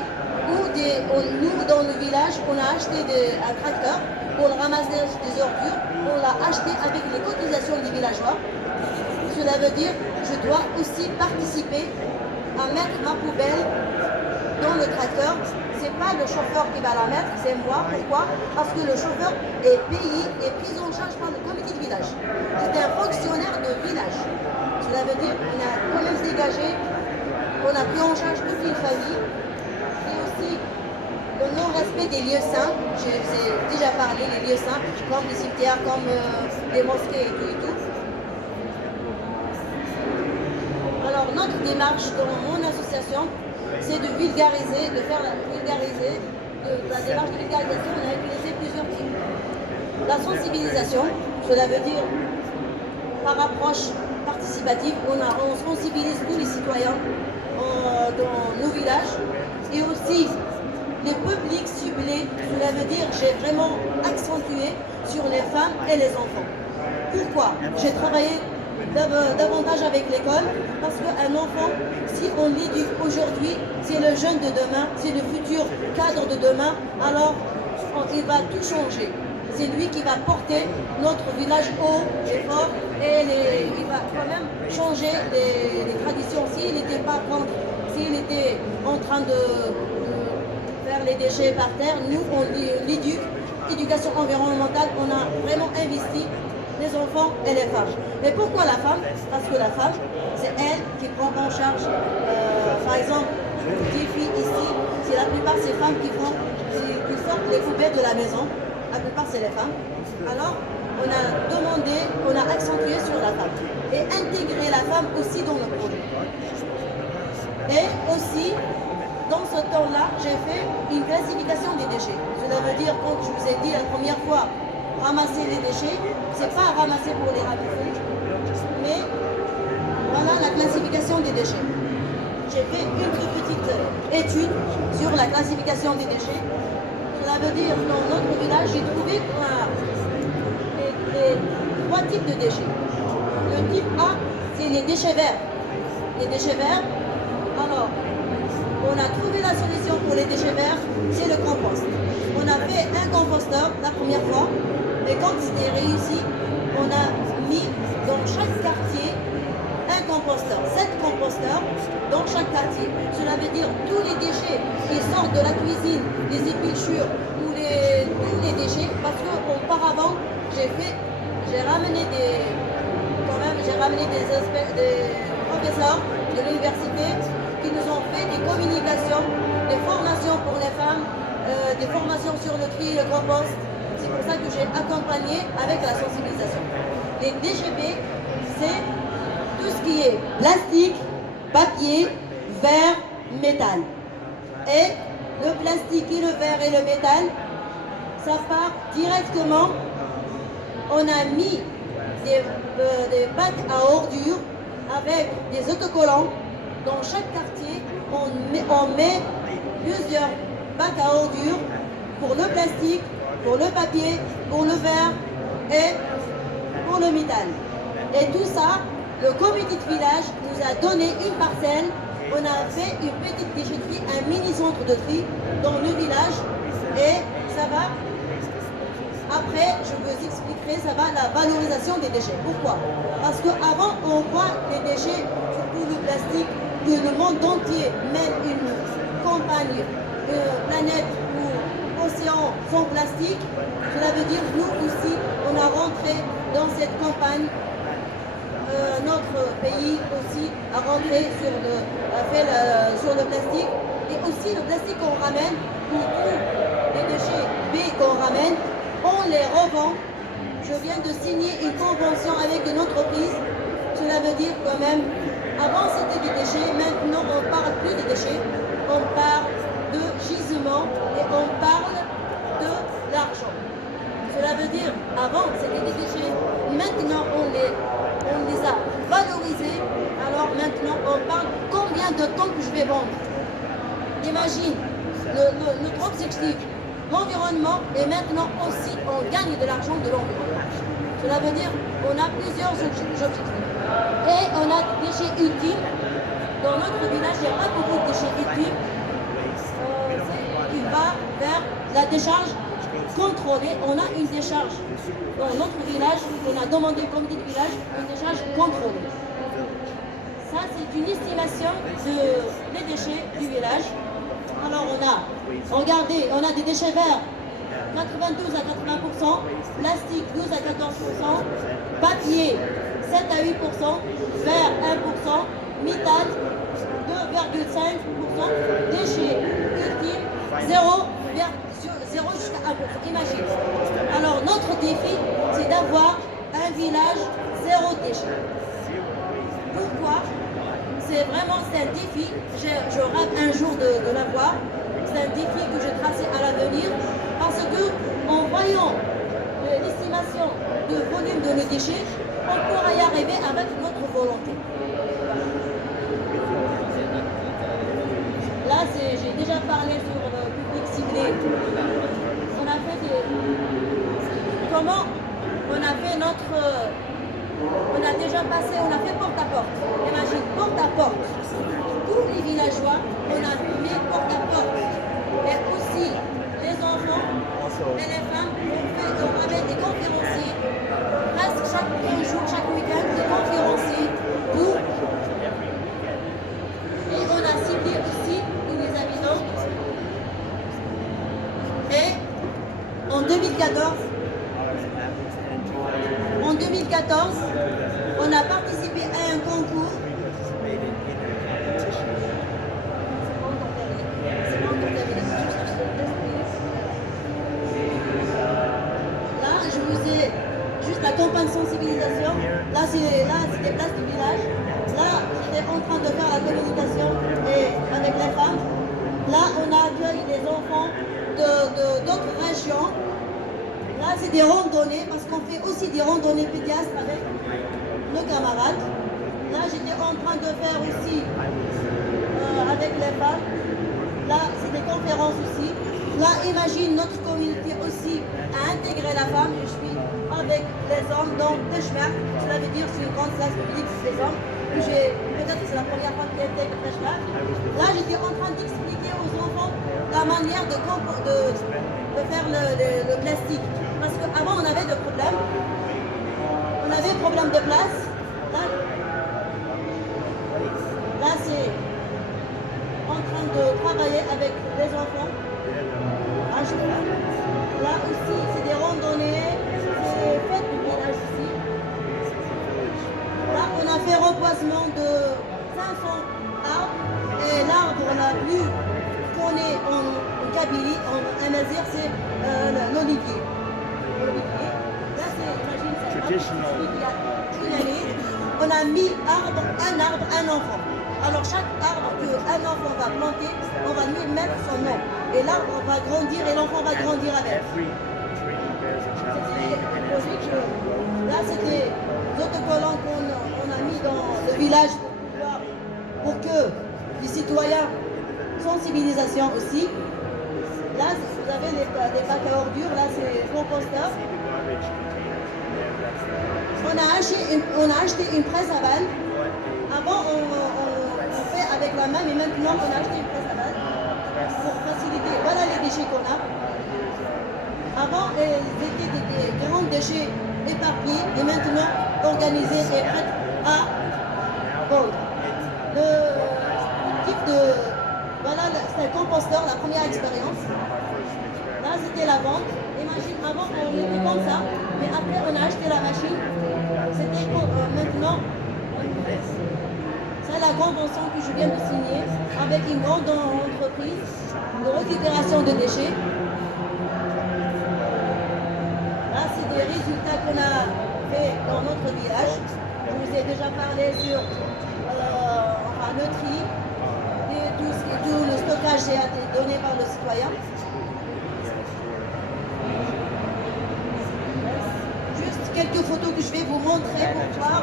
où nous, dans le village, on a acheté un tracteur pour le ramassage des ordures. On l'a acheté avec les cotisations des villageois. Cela veut dire que je dois aussi participer à mettre ma poubelle dans le tracteur. Ce n'est pas le chauffeur qui va la mettre, c'est moi. Pourquoi? Parce que le chauffeur est payé et pris en charge par le comité de village. C'est un fonctionnaire de village. Cela veut dire qu'on a quand même dégagé, on a pris en charge toute une famille. Et aussi le non-respect des lieux saints. Je vous ai déjà parlé des lieux saints, comme les cimetières, comme les mosquées et tout. Alors notre démarche dans mon association, c'est de vulgariser, de faire la démarche de vulgarisation. On a utilisé plusieurs types. La sensibilisation, cela veut dire par approche participative, on sensibilise tous les citoyens dans nos villages. Et aussi les publics ciblés, cela veut dire j'ai vraiment accentué sur les femmes et les enfants. Pourquoi? J'ai travaillé davantage avec l'école, parce qu'un enfant, si on l'éduque aujourd'hui, c'est le jeune de demain, c'est le futur cadre de demain, alors il va tout changer. C'est lui qui va porter notre village haut et fort, et il va quand même changer les traditions. S'il n'était pas contre, s'il était en train de faire les déchets par terre, nous on l'éduque. Éducation environnementale, on a vraiment investi les enfants et les femmes. Mais pourquoi la femme? Parce que la femme, c'est elle qui prend en charge, par exemple, des filles ici, c'est la plupart ces femmes qui sortent les poubelles de la maison, la plupart c'est les femmes. Alors, on a demandé, on a accentué sur la femme et intégré la femme aussi dans le projet. Et aussi, dans ce temps-là, j'ai fait une classification des déchets. Cela veut dire, quand je vous ai dit la première fois, ramasser les déchets, c'est pas ramasser pour les ramasser, mais voilà la classification des déchets. J'ai fait une petite étude sur la classification des déchets. Cela veut dire, dans notre village, j'ai trouvé qu'on a les 3 types de déchets. Le type A, c'est les déchets verts. Les déchets verts, alors, on a trouvé la solution pour les déchets verts, c'est le compost. On a fait un composteur la première fois, et quand c'était réussi, on a mis dans chaque quartier un composteurs, 7 composteurs dans chaque quartier. Cela veut dire tous les déchets qui sortent de la cuisine, les épluchures ou tous les déchets, parce qu'auparavant, j'ai ramené des professeurs de l'université qui nous ont fait des communications, des formations pour les femmes, des formations sur le tri et le compost. C'est pour ça que j'ai accompagné avec la sensibilisation. Les DGB, c'est tout ce qui est plastique, papier, verre, métal. Et le plastique et le verre et le métal, ça part directement. On a mis des bacs à ordures avec des autocollants. Dans chaque quartier, on met plusieurs bacs à ordures pour le plastique, pour le papier, pour le verre et pour le métal. Et tout ça, le comité de village nous a donné une parcelle. On a fait une petite déchetterie, un mini-centre de tri dans le village. Et ça va, après, je vous expliquerai, ça va la valorisation des déchets. Pourquoi? Parce qu'avant, on voit les déchets, surtout le plastique, que le monde entier mène une campagne, une planète ou océan sans plastique. Cela veut dire que nous aussi, on a rentré dans cette campagne. Notre pays aussi a rentré sur le plastique. Et aussi le plastique qu'on ramène, ou tous les déchets B qu'on ramène, on les revend. Je viens de signer une convention avec une entreprise. Cela veut dire quand même, avant c'était des déchets, maintenant on ne parle plus des déchets, on parle de gisement et on parle de l'argent. Cela veut dire, avant c'était des déchets, maintenant on les a valorisés, alors maintenant on parle combien de temps que je vais vendre. Imagine, notre objectif, l'environnement, et maintenant aussi on gagne de l'argent de l'environnement. Cela veut dire qu'on a plusieurs objectifs. Et on a des déchets utiles. Dans notre village, il n'y a pas beaucoup de déchets utiles. Il va vers la décharge contrôlée. On a une décharge dans notre village, on a demandé au comité de village une décharge contrôlée. Ça, c'est une estimation des déchets du village. Alors regardez, on a des déchets verts, 92 à 80%, plastique 12 à 14%, papier 7 à 8%, verre 1%, métal 2,5%, déchets ultimes 0 jusqu'à 1%. Imagine. Alors notre défi, c'est d'avoir un village zéro déchet. Pourquoi? C'est un défi, je rêve un jour de l'avoir. C'est un défi que j'ai tracé à l'avenir parce que en voyant l'estimation de volume de nos déchets, on pourra y arriver avec notre volonté. Là, j'ai déjà parlé sur le public ciblé. On a fait comment on a fait on a déjà passé, on a fait porte à porte. Imagine, porte à porte. Tous les villageois, on a fait porte à porte. Et aussi, les enfants et les femmes, on ramène des conférenciers. Presque chaque 15 jours, chaque week-end, des conférenciers. Et on a ciblé aussi tous les habitants. Et en 2014, on a participé à un concours. Là, je vous ai juste la campagne sensibilisation. Là, c'est des places du village. Là, j'étais en train de faire la communication avec les femmes. Là, on accueille des enfants d'autres régions. Là, c'est des randonnées, parce qu'on fait aussi des randonnées pédiastres avec nos camarades. Là, j'étais en train de faire aussi avec les femmes. Là, c'est des conférences aussi. Là, imagine notre communauté aussi à intégrer la femme. Je suis avec les hommes dans Teshmer. Cela veut dire que c'est une grande classe publique pour les hommes. Peut-être que c'est la première fois qu'ils intègrent Teshmer. Là, j'étais en train d'expliquer aux enfants la manière de faire le plastique. Parce qu'avant, on avait des problèmes. On avait un problème de place. Là, travailler avec les enfants. Là aussi, c'est des randonnées, c'est fête du village ici. Là, on a fait reboisement de 500 arbres. Et l'arbre la plus connu en Kabylie, en Amazir, c'est l'olivier. Là, c'est, imagine, c'est une année. On a mis un arbre, un enfant. Alors chaque arbre qu'un enfant va planter, on va lui mettre son nom. Et l'arbre va grandir et l'enfant va grandir avec. Là, c'était des autocollants qu'on a mis dans le village pour que les citoyens, sensibilisation aussi. Là, vous avez les bacs à ordures, là c'est les composteurs. On a acheté une presse à balles. Avant, on fait avec la main, mais maintenant, on a acheté une presse à balles pour faciliter. Voilà les déchets qu'on a. Avant, ils étaient des grands déchets éparpillés et maintenant organisés et prêts à vendre. Le type de... Voilà, c'est un composteur, la première expérience. Là, c'était la vente. Imagine, avant, on était comme ça, mais après, on a acheté la machine. C'était pour maintenant... C'est la convention que je viens de signer avec une grande entreprise de récupération de déchets. Là, c'est des résultats qu'on a fait dans notre village. Je vous ai déjà parlé sur le tri, et tout le stockage a été donné par le citoyen. Juste quelques photos que je vais vous montrer pour voir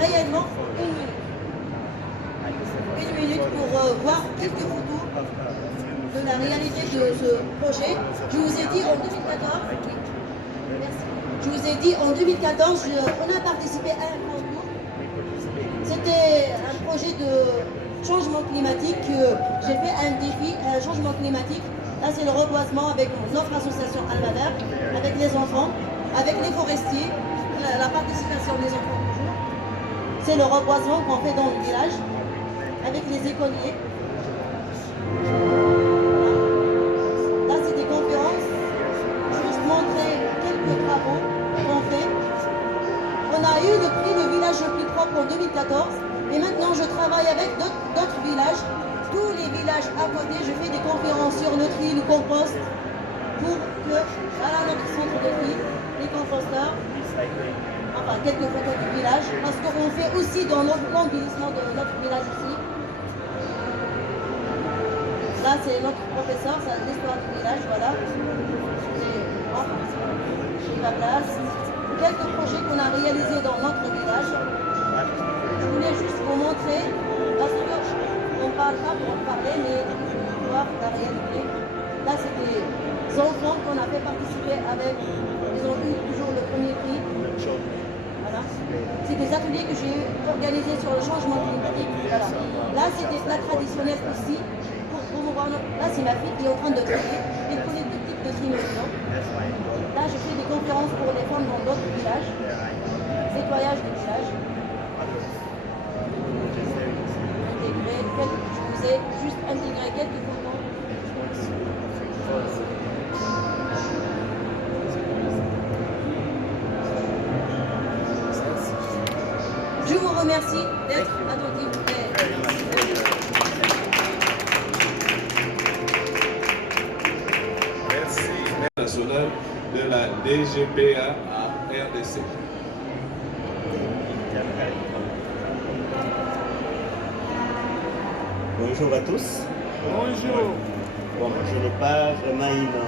réellement une minute pour voir quelques photos de la réalité de ce projet. Je vous ai dit en 2014, je vous ai dit en 2014, on a participé à un concours. C'était un projet de changement climatique. J'ai fait un défi, un changement climatique. Là, c'est le reboisement avec notre association Alma Vert, avec les enfants, avec les forestiers, la participation des enfants toujours. C'est le reboisement qu'on fait dans le village, avec les écoliers. Là, c'est des conférences. Juste montrer quelques travaux qu'on fait. On a eu le prix le village le plus propre en 2014. Et maintenant, je travaille avec d'autres villages. Tous les villages à côté, je fais des conférences sur le tri, le compost, pour que, voilà notre centre de tri, les composteurs, enfin quelques photos du village, parce qu'on fait aussi dans l'embellissement de notre village ici. Là, c'est notre professeur, c'est l'histoire du village, voilà. J'ai ma place. Quelques projets qu'on a réalisés dans notre village. Je voulais juste vous montrer, parce qu'on ne parle pas pour en parler, mais pour voir la réalité. Là, c'est des enfants qu'on a fait participer avec, ils ont eu toujours le premier prix. Voilà. C'est des ateliers que j'ai organisés sur le changement climatique. Voilà. Là, c'est des plats traditionnels aussi. Là, c'est ma fille qui est en train de créer et de connaître deux types de tri maintenant. Là, je fais des conférences pour les femmes dans d'autres villages, nettoyage des villages. Je vous ai juste intégré quelques photos. Je vous remercie d'être attentifs. National de la DGPA à RDC. Bonjour à tous. Bonjour. Bon, je n'ai pas vraiment une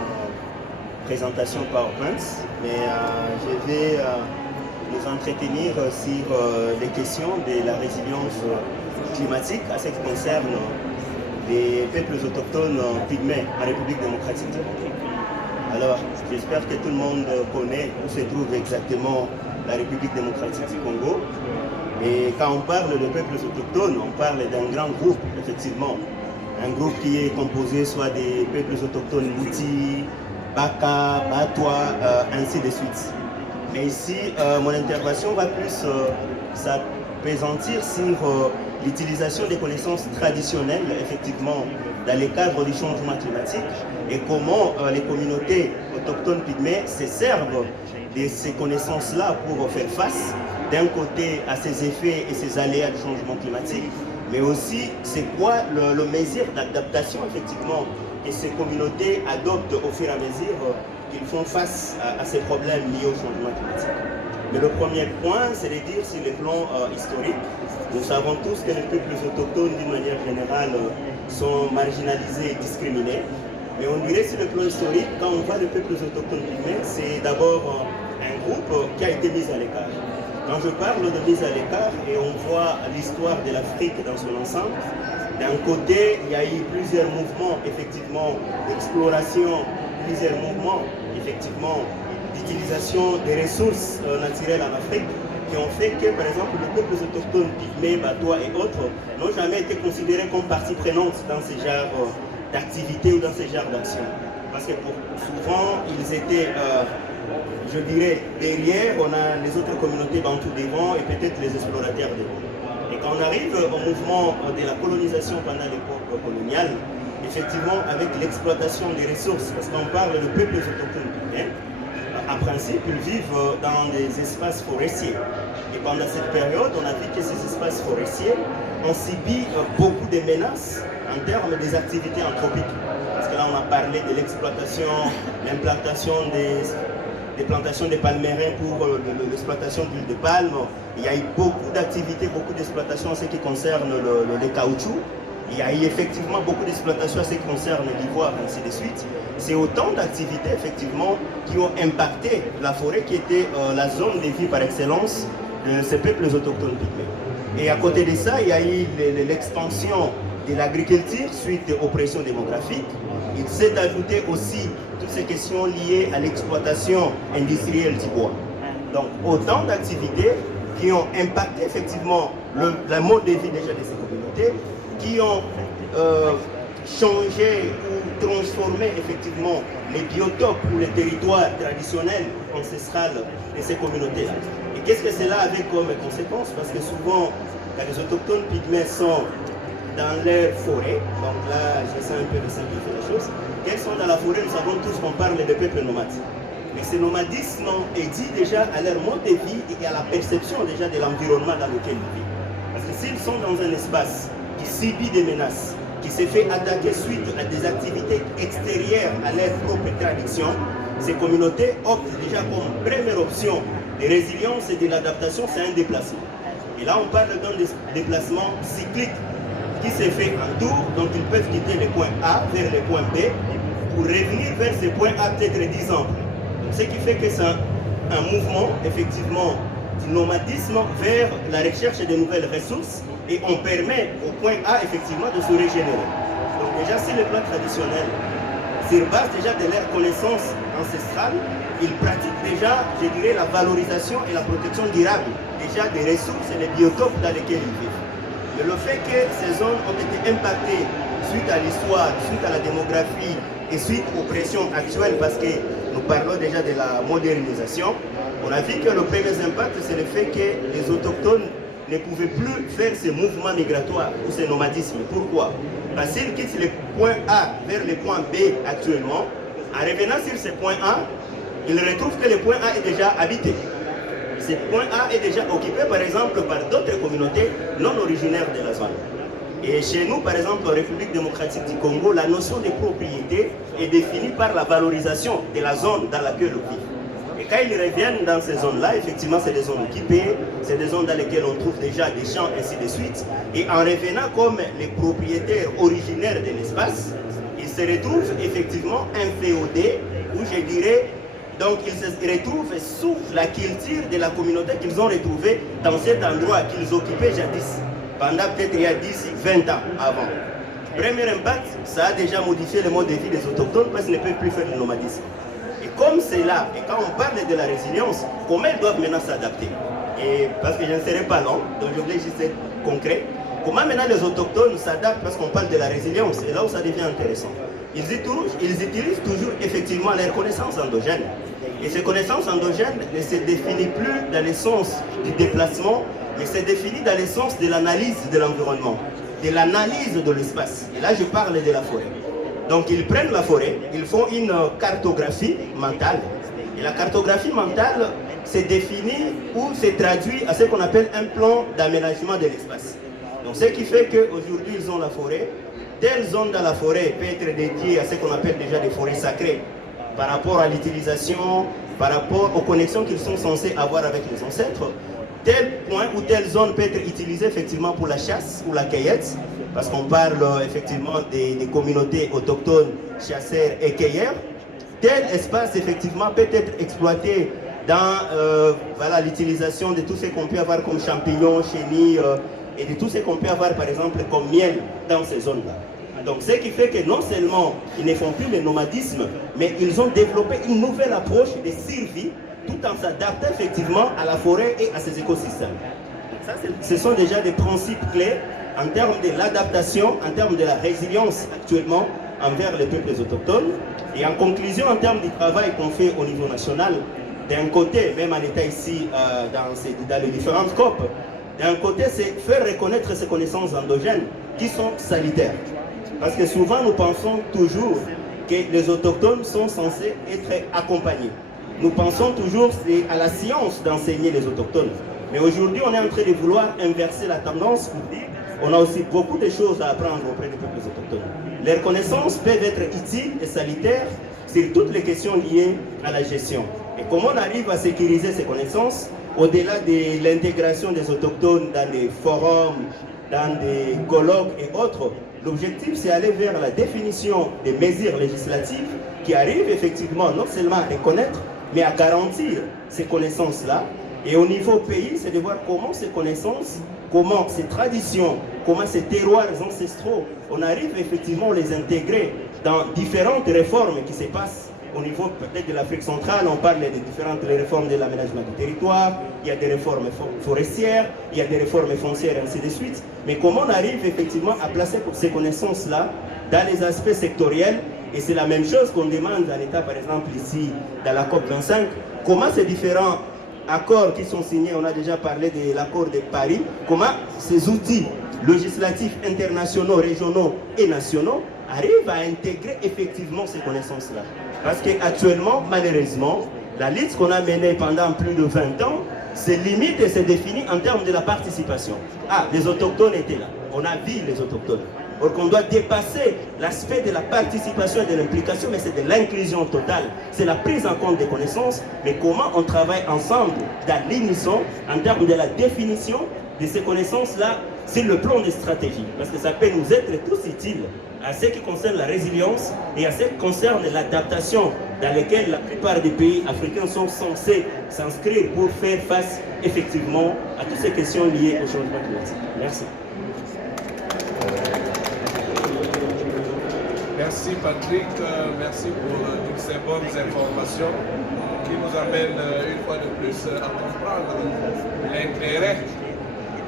présentation PowerPoint, mais je vais nous entretenir sur les questions de la résilience climatique à ce qui concerne les peuples autochtones pygmées en République démocratique du Congo. Alors, j'espère que tout le monde connaît où se trouve exactement la République démocratique du Congo. Et quand on parle de peuples autochtones, on parle d'un grand groupe, effectivement. Un groupe qui est composé soit des peuples autochtones Mouti, Baka, Batwa, ainsi de suite. Mais ici, mon intervention va plus s'appesantir sur l'utilisation des connaissances traditionnelles, effectivement, dans le cadre du changement climatique et comment les communautés autochtones pygmées se servent de ces connaissances-là pour faire face d'un côté à ces effets et ces aléas du changement climatique, mais aussi c'est quoi le mesure d'adaptation effectivement que ces communautés adoptent au fur et à mesure qu'ils font face à ces problèmes liés au changement climatique. Mais le premier point, c'est de dire sur le plan historique, nous savons tous que les peuples autochtones d'une manière générale sont marginalisés et discriminés. Mais on dirait sur le plan historique, quand on voit les peuples autochtones pygmées, c'est d'abord un groupe qui a été mis à l'écart. Quand je parle de mise à l'écart et on voit l'histoire de l'Afrique dans son ensemble, d'un côté, il y a eu plusieurs mouvements, effectivement, d'exploration, plusieurs mouvements, effectivement, d'utilisation des ressources naturelles en Afrique, qui ont fait que, par exemple, les peuples autochtones, pygmées, batois et autres, n'ont jamais été considérés comme partie prenante dans ces genres d'activités ou dans ces genres d'actions. Parce que souvent, ils étaient, je dirais, derrière, on a les autres communautés bantoues devant et peut-être les explorateurs devant. Et quand on arrive au mouvement de la colonisation pendant l'époque coloniale, effectivement, avec l'exploitation des ressources, parce qu'on parle de peuples autochtones pygmées, en principe, ils vivent dans des espaces forestiers. Et pendant cette période, on a vu que ces espaces forestiers ont subi beaucoup de menaces en termes des activités anthropiques. Parce que là, on a parlé de l'exploitation, l'implantation des plantations de palmerains pour l'exploitation d'huile de palme. Il y a eu beaucoup d'activités, beaucoup d'exploitations en ce qui concerne le caoutchouc. Il y a eu effectivement beaucoup d'exploitations en ce qui concerne l'ivoire, ainsi de suite. C'est autant d'activités, effectivement, qui ont impacté la forêt, qui était la zone de vie par excellence de ces peuples autochtones pygmées. Et à côté de ça, il y a eu l'expansion de l'agriculture suite aux pressions démographiques. Il s'est ajouté aussi toutes ces questions liées à l'exploitation industrielle du bois. Donc, autant d'activités qui ont impacté effectivement le mode de vie déjà de ces communautés, qui ont changé ou transformé effectivement les biotopes ou les territoires traditionnels ancestrales de ces communautés. Et qu'est-ce que cela avait comme conséquence? Parce que souvent, quand les autochtones pygmées sont dans leur forêt, donc là, j'essaie un peu de simplifier les choses, quand ils sont dans la forêt, nous savons tous qu'on parle de peuples nomades. Mais ce nomadisme est dit déjà à leur mode de vie et à la perception déjà de l'environnement dans lequel ils vivent. Parce que s'ils sont dans un espace qui subit des menaces, qui se fait attaquer suite à des activités extérieures à leur propre tradition, ces communautés optent déjà comme première option de résilience et de l'adaptation, c'est un déplacement. Et là, on parle d'un déplacement cyclique qui se fait en tour, donc ils peuvent quitter le point A vers le point B pour revenir vers ce point A peut-être 10 ans. Donc, ce qui fait que c'est un mouvement, effectivement, du nomadisme vers la recherche de nouvelles ressources et on permet au point A, effectivement, de se régénérer. Donc déjà, sur le plan traditionnel, sur base déjà de leur connaissance ancestrale, ils pratiquent déjà, je dirais, la valorisation et la protection durable déjà des ressources et des biotopes dans lesquels ils vivent. Mais le fait que ces zones ont été impactées suite à l'histoire, suite à la démographie et suite aux pressions actuelles, parce que nous parlons déjà de la modernisation, on a vu que le premier impact, c'est le fait que les autochtones ne pouvaient plus faire ces mouvements migratoires ou ce nomadisme. Pourquoi? Parce qu'ils quittent le point A vers le point B actuellement. En revenant sur ce point A, ils retrouvent que le point A est déjà habité. Ce point A est déjà occupé, par exemple, par d'autres communautés non originaires de la zone. Et chez nous, par exemple, en République démocratique du Congo, la notion de propriété est définie par la valorisation de la zone dans laquelle on vit. Et quand ils reviennent dans ces zones-là, effectivement, c'est des zones occupées, c'est des zones dans lesquelles on trouve déjà des champs, ainsi de suite. Et en revenant comme les propriétaires originaires de l'espace, ils se retrouvent effectivement inféodés, ou je dirais, donc ils se retrouvent sous la culture de la communauté qu'ils ont retrouvée dans cet endroit qu'ils occupaient jadis, pendant peut-être il y a 10, 20 ans avant. Premier impact, ça a déjà modifié le mode de vie des autochtones parce qu'ils ne peuvent plus faire du nomadisme. Et comme c'est là, et quand on parle de la résilience, comment ils doivent maintenant s'adapter? Et parce que je ne serai pas long, donc je voulais juste être concret. Comment maintenant les autochtones s'adaptent parce qu'on parle de la résilience, et là où ça devient intéressant. Ils utilisent toujours effectivement leurs connaissances endogènes. Et ces connaissances endogènes ne se définissent plus dans le sens du déplacement, mais se définissent dans le sens de l'analyse de l'environnement. de l'analyse de l'espace. Et là, je parle de la forêt. Donc, ils prennent la forêt, ils font une cartographie mentale. Et la cartographie mentale se définit ou se traduit à ce qu'on appelle un plan d'aménagement de l'espace. Donc, ce qui fait qu'aujourd'hui, ils ont la forêt. Telle zone dans la forêt peut être dédiée à ce qu'on appelle déjà des forêts sacrées par rapport à l'utilisation, par rapport aux connexions qu'ils sont censés avoir avec les ancêtres. Tel point ou telle zone peut être utilisée effectivement pour la chasse ou la cueillette, parce qu'on parle effectivement des communautés autochtones, chasseurs et cueilleurs. Tel espace effectivement peut être exploité dans voilà, l'utilisation de tout ce qu'on peut avoir comme champignons, chenilles et de tout ce qu'on peut avoir par exemple comme miel dans ces zones-là. Donc ce qui fait que non seulement ils ne font plus le nomadisme, mais ils ont développé une nouvelle approche de survie tout en s'adaptant effectivement à la forêt et à ses écosystèmes. Donc ça, ce sont déjà des principes clés en termes de l'adaptation, en termes de la résilience actuellement envers les peuples autochtones. Et en conclusion, en termes du travail qu'on fait au niveau national, d'un côté, même en état ici dans les différentes COP, d'un côté, c'est faire reconnaître ces connaissances endogènes qui sont salutaires. Parce que souvent, nous pensons toujours que les autochtones sont censés être accompagnés. Nous pensons toujours que c'est à la science d'enseigner les autochtones. Mais aujourd'hui, on est en train de vouloir inverser la tendance pour dire qu'on a aussi beaucoup de choses à apprendre auprès des peuples autochtones. Leurs connaissances peuvent être utiles et salutaires sur toutes les questions liées à la gestion. Et comment on arrive à sécuriser ces connaissances au-delà de l'intégration des autochtones dans des forums, dans des colloques et autres. L'objectif, c'est aller vers la définition des mesures législatives qui arrivent effectivement non seulement à reconnaître, mais à garantir ces connaissances-là. Et au niveau pays, c'est de voir comment ces connaissances, comment ces traditions, comment ces terroirs ancestraux, on arrive effectivement à les intégrer dans différentes réformes qui se passent au niveau peut-être de l'Afrique centrale. On parle des différentes réformes de l'aménagement du territoire, il y a des réformes forestières, il y a des réformes foncières, ainsi de suite. Mais comment on arrive effectivement à placer ces connaissances-là dans les aspects sectoriels? Et c'est la même chose qu'on demande à l'État, par exemple ici, dans la COP25. Comment ces différents accords qui sont signés, on a déjà parlé de l'accord de Paris, comment ces outils législatifs internationaux, régionaux et nationaux arrivent à intégrer effectivement ces connaissances-là. Parce qu'actuellement, malheureusement, la lutte qu'on a menée pendant plus de 20 ans se limite et se définit en termes de la participation. Ah, les autochtones étaient là, on a vu les autochtones. Or qu'on doit dépasser l'aspect de la participation et de l'implication, mais c'est de l'inclusion totale. C'est la prise en compte des connaissances, mais comment on travaille ensemble dans l'unisson en termes de la définition de ces connaissances-là sur le plan de stratégie. Parce que ça peut nous être tous utiles à ce qui concerne la résilience et à ce qui concerne l'adaptation dans laquelle la plupart des pays africains sont censés s'inscrire pour faire face effectivement à toutes ces questions liées au changement climatique. Merci. Merci Patrick, merci pour toutes ces bonnes informations qui nous amènent une fois de plus à comprendre l'intérêt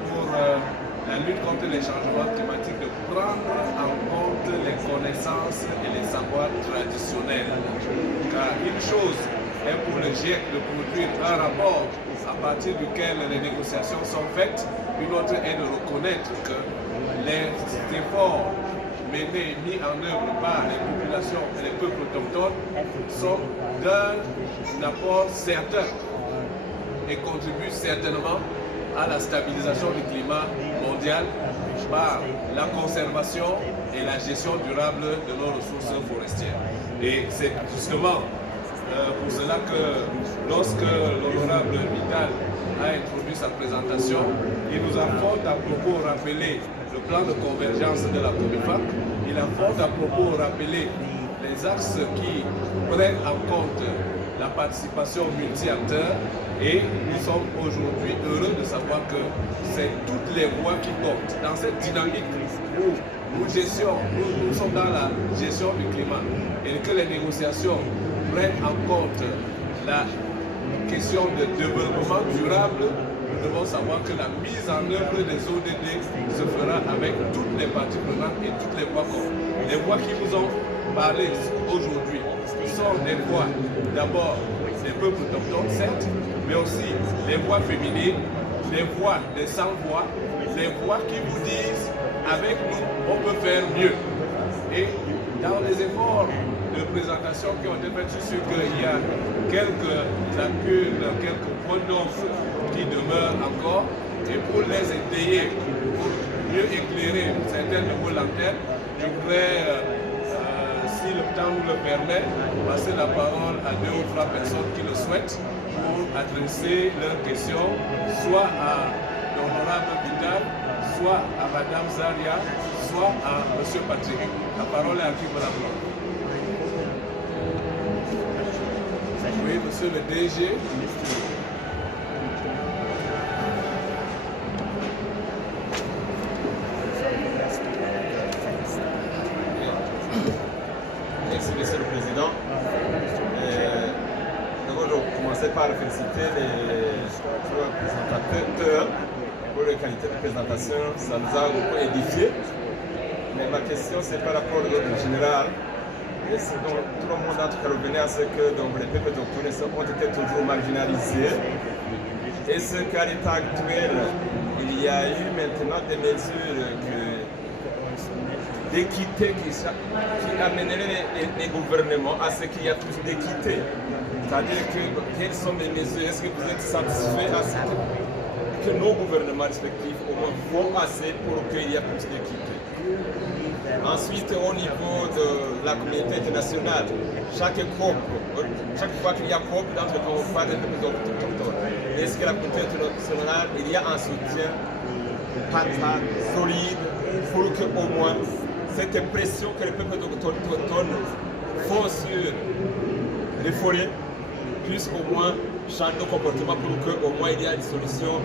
pour la lutte contre les changements climatiques de prendre en compte les connaissances et les savoirs traditionnels. Car une chose est pour le GIEC de produire un rapport à partir duquel les négociations sont faites, une autre est de reconnaître que les efforts menés, mis en œuvre par les populations et les peuples autochtones sont d'un apport certain et contribuent certainement à la stabilisation du climat mondial par la conservation et la gestion durable de nos ressources forestières. Et c'est justement pour cela que lorsque l'honorable Vital a introduit sa présentation, il nous a fort à propos rappelé le plan de convergence de la COMIFAC, il a fort à propos rappelé les axes qui prennent en compte la participation multi-acteurs et nous sommes aujourd'hui heureux de savoir que c'est toutes les voies qui comptent dans cette dynamique où nous sommes dans la gestion du climat et que les négociations prennent en compte la question de développement durable. Nous devons savoir que la mise en œuvre des ODD se fera avec toutes les parties prenantes et toutes les voies communes. Les voies qui vous ont parlé aujourd'hui sont des voies d'abord des peuples autochtones, certes, mais aussi les voix féminines, les voix des sans-voix, les voix qui vous disent avec nous, on peut faire mieux. Et dans les efforts de présentation qui ont été faits, je suis sûr qu'il y a quelques lacunes, quelques points d'ombre qui demeurent encore. Et pour les étayer, pour mieux éclairer certaines de vos lanternes, je voudrais, si le temps nous le permet, passer la parole à 2 ou 3 personnes qui le souhaitent pour adresser leurs questions, soit à l'honorable Vital, soit à Madame Zaria, soit à Monsieur Patrick. La parole est à qui vous la parole. Oui, Monsieur le DG. Merci, Monsieur le Président. D'abord, je vais commencer par féliciter les présentateurs pour la qualité de présentation. Ça nous a beaucoup édifié. Mais ma question, c'est par rapport à l'ordre général. Et ce dont tout le monde a revenir à ce que donc, les peuples autochtones ont été toujours marginalisés. Et ce qu'à l'état actuel, il y a eu maintenant des mesures d'équité qui amèneraient les gouvernements à ce qu'il y ait plus d'équité. C'est-à-dire que quelles sont les mesures? Est-ce que vous êtes satisfait à ce que nos gouvernements respectifs au moins font assez pour qu'il y ait plus d'équité? Ensuite, au niveau de la communauté internationale, chaque fois qu'il y a COP, on parle des peuples autochtones. Est-ce que la communauté internationale, il y a un soutien patent, solide, pour qu'au moins cette pression que les peuples autochtones font sur les forêts puisse au moins changer de comportement pour qu'au moins il y ait une solution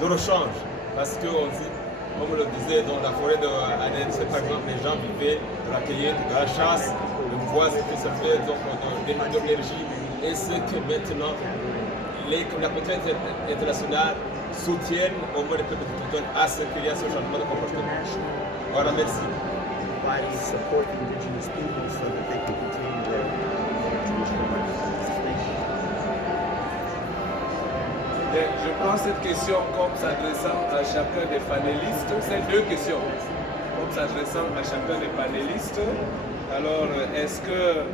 de rechange? Parce qu'on dit, comme on le disait, dans la forêt de Annette, par exemple, les gens vivaient de la cueillette, de la chasse, le bois c'était servi d'énergie. Et ce que maintenant, la communauté internationale soutiennent au moins les peuples autochtones à ce qu'il y a ce changement de comportement. Voilà, merci. Support indigenous people so that they can continue their traditional manifestation. Je prends cette question comme s'adressant à chacun des panélistes. C'est 2 questions. Comme s'adressant à chacun des panélistes. Alors, est-ce que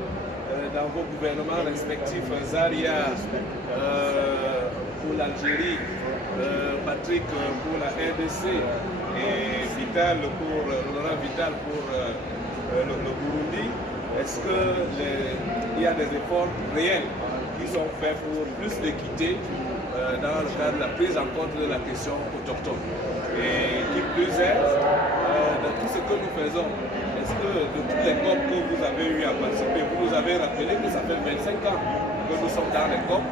dans vos gouvernements respectifs, Zaria pour l'Algérie, Patrick pour la RDC et Vital pour l'honorable Vital pour le Burundi, est-ce qu'il y a des efforts réels qui sont faits pour plus d'équité dans le cadre de la prise en compte de la question autochtone? Et qui plus est, de tout ce que nous faisons, est-ce que de toutes les COP que vous avez eu à participer, vous nous avez rappelé que ça fait 25 ans que nous sommes dans les COP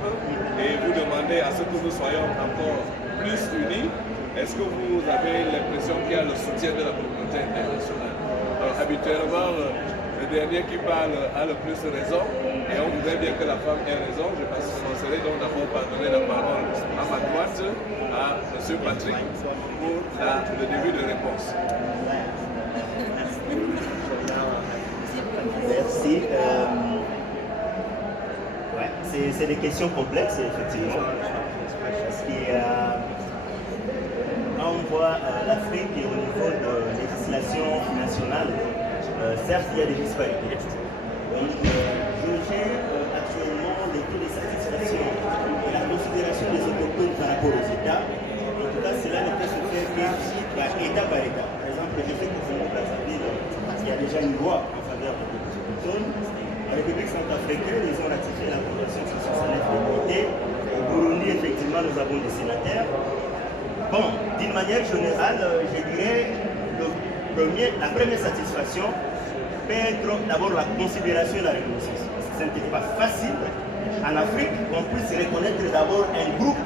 et vous demandez à ce que nous soyons encore plus unis? Est-ce que vous avez l'impression qu'il y a le soutien de la communauté internationale? Alors, habituellement, le dernier qui parle a le plus raison et on voudrait bien que la femme ait raison. Je pense que je donc d'abord par donner la parole à ma droite, à M. Patrick, pour le début de réponse. Merci. Ouais, c'est des questions complexes, effectivement. Parce que quand on voit l'Afrique et au niveau de législation nationale, certes, il y a des disparités. Donc, juger actuellement les taux de satisfaction et la considération des autochtones par rapport aux États, en tout cas, cela ne peut se faire qu'État par État. Par exemple, je sais que Congo Brazzaville, il y a déjà une loi en faveur des autochtones. En République centrafricaine, ils ont ratifié la Convention sur l'égalité. Au Burundi, effectivement, nous avons des sénateurs. Bon, d'une manière générale, je dirais la première satisfaction peut être d'abord la considération et la reconnaissance. Ce n'était pas facile en Afrique qu'on puisse reconnaître d'abord un groupe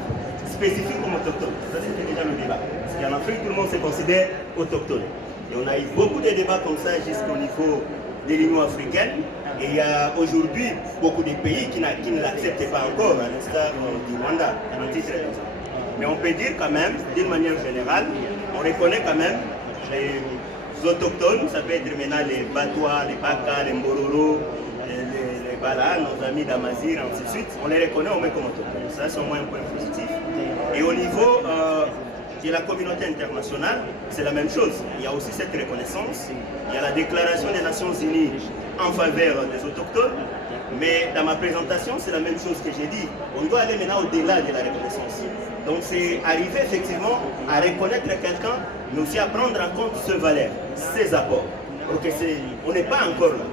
spécifique comme autochtone. Ça, c'était déjà le débat. Parce qu'en Afrique, tout le monde se considère autochtone. Et on a eu beaucoup de débats comme ça jusqu'au niveau de l'Union africaine. Et il y a aujourd'hui beaucoup de pays qui ne l'acceptent pas encore, à l'instar du Rwanda, en titre. Mais on peut dire quand même, d'une manière générale, on reconnaît quand même les autochtones, ça peut être maintenant les Batois, les Baka, les Mbororo, les Bala, nos amis d'Amazir, ainsi de suite. On les reconnaît au moins comme autochtones. Ça, c'est au moins un point positif. Et au niveau Et la communauté internationale, c'est la même chose. Il y a aussi cette reconnaissance. Il y a la déclaration des Nations Unies en faveur des autochtones. Mais dans ma présentation, c'est la même chose que j'ai dit. On doit aller maintenant au-delà de la reconnaissance. Donc c'est arriver effectivement à reconnaître quelqu'un, mais aussi à prendre en compte ses valeurs, ses apports. Pour que on n'est pas encore là.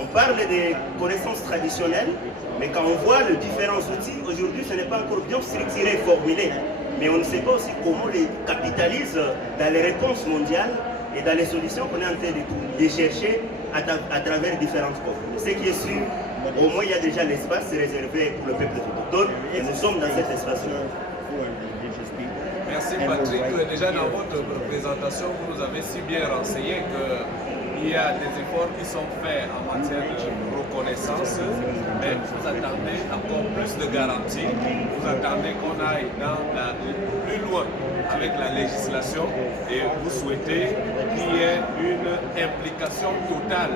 On parle des connaissances traditionnelles, mais quand on voit les différents outils, aujourd'hui ce n'est pas encore bien structuré, formulé. Mais on ne sait pas aussi comment on les capitalise dans les réponses mondiales et dans les solutions qu'on est en train de chercher à travers différentes formes. Ce qui est sûr, au moins il y a déjà l'espace réservé pour le peuple autochtone et nous sommes dans cet espace-là. Merci Patrick. Déjà dans votre présentation, vous nous avez si bien renseigné qu'il y a des efforts qui sont faits en matière de reconnaissance, mais vous attendez encore plus de garanties, vous attendez qu'on aille plus loin avec la législation et vous souhaitez qu'il y ait une implication totale,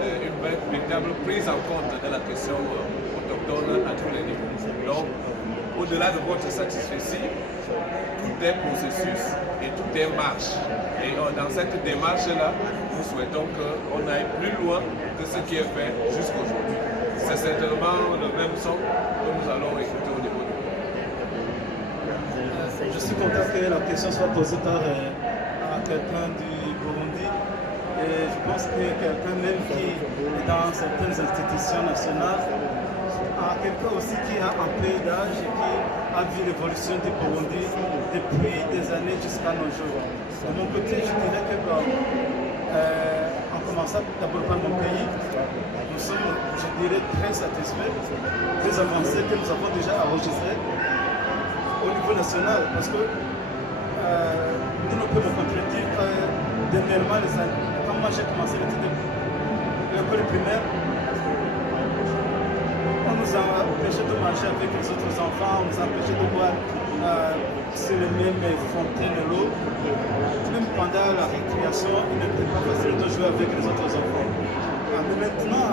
une véritable prise en compte de la question autochtone à tous les niveaux. Donc, au-delà de votre satisfaction, tout est processus et tout est marche. Et dans cette démarche-là, nous souhaitons qu'on aille plus loin que ce qui est fait jusqu'aujourd'hui. C'est certainement le même son que nous allons écouter au niveau du Je suis content que la question soit posée par quelqu'un du Burundi. Et je pense que quelqu'un même qui est dans certaines institutions nationales, quelqu'un aussi qui a un peu d'âge et qui a vu l'évolution du Burundi depuis des années jusqu'à nos jours. De mon côté, je dirais que en commençant d'abord par mon pays, nous sommes, je dirais, très satisfaits des avancées que nous avons déjà enregistrées au niveau national, parce que nous ne pouvons contredire que dernièrement, quand moi j'ai commencé l'école primaire, on nous a empêché de manger avec les autres enfants, on nous a empêché de boire sur les mêmes fontaines l'eau. Même pendant la récréation, il n'était pas facile de jouer avec les autres enfants. Mais maintenant,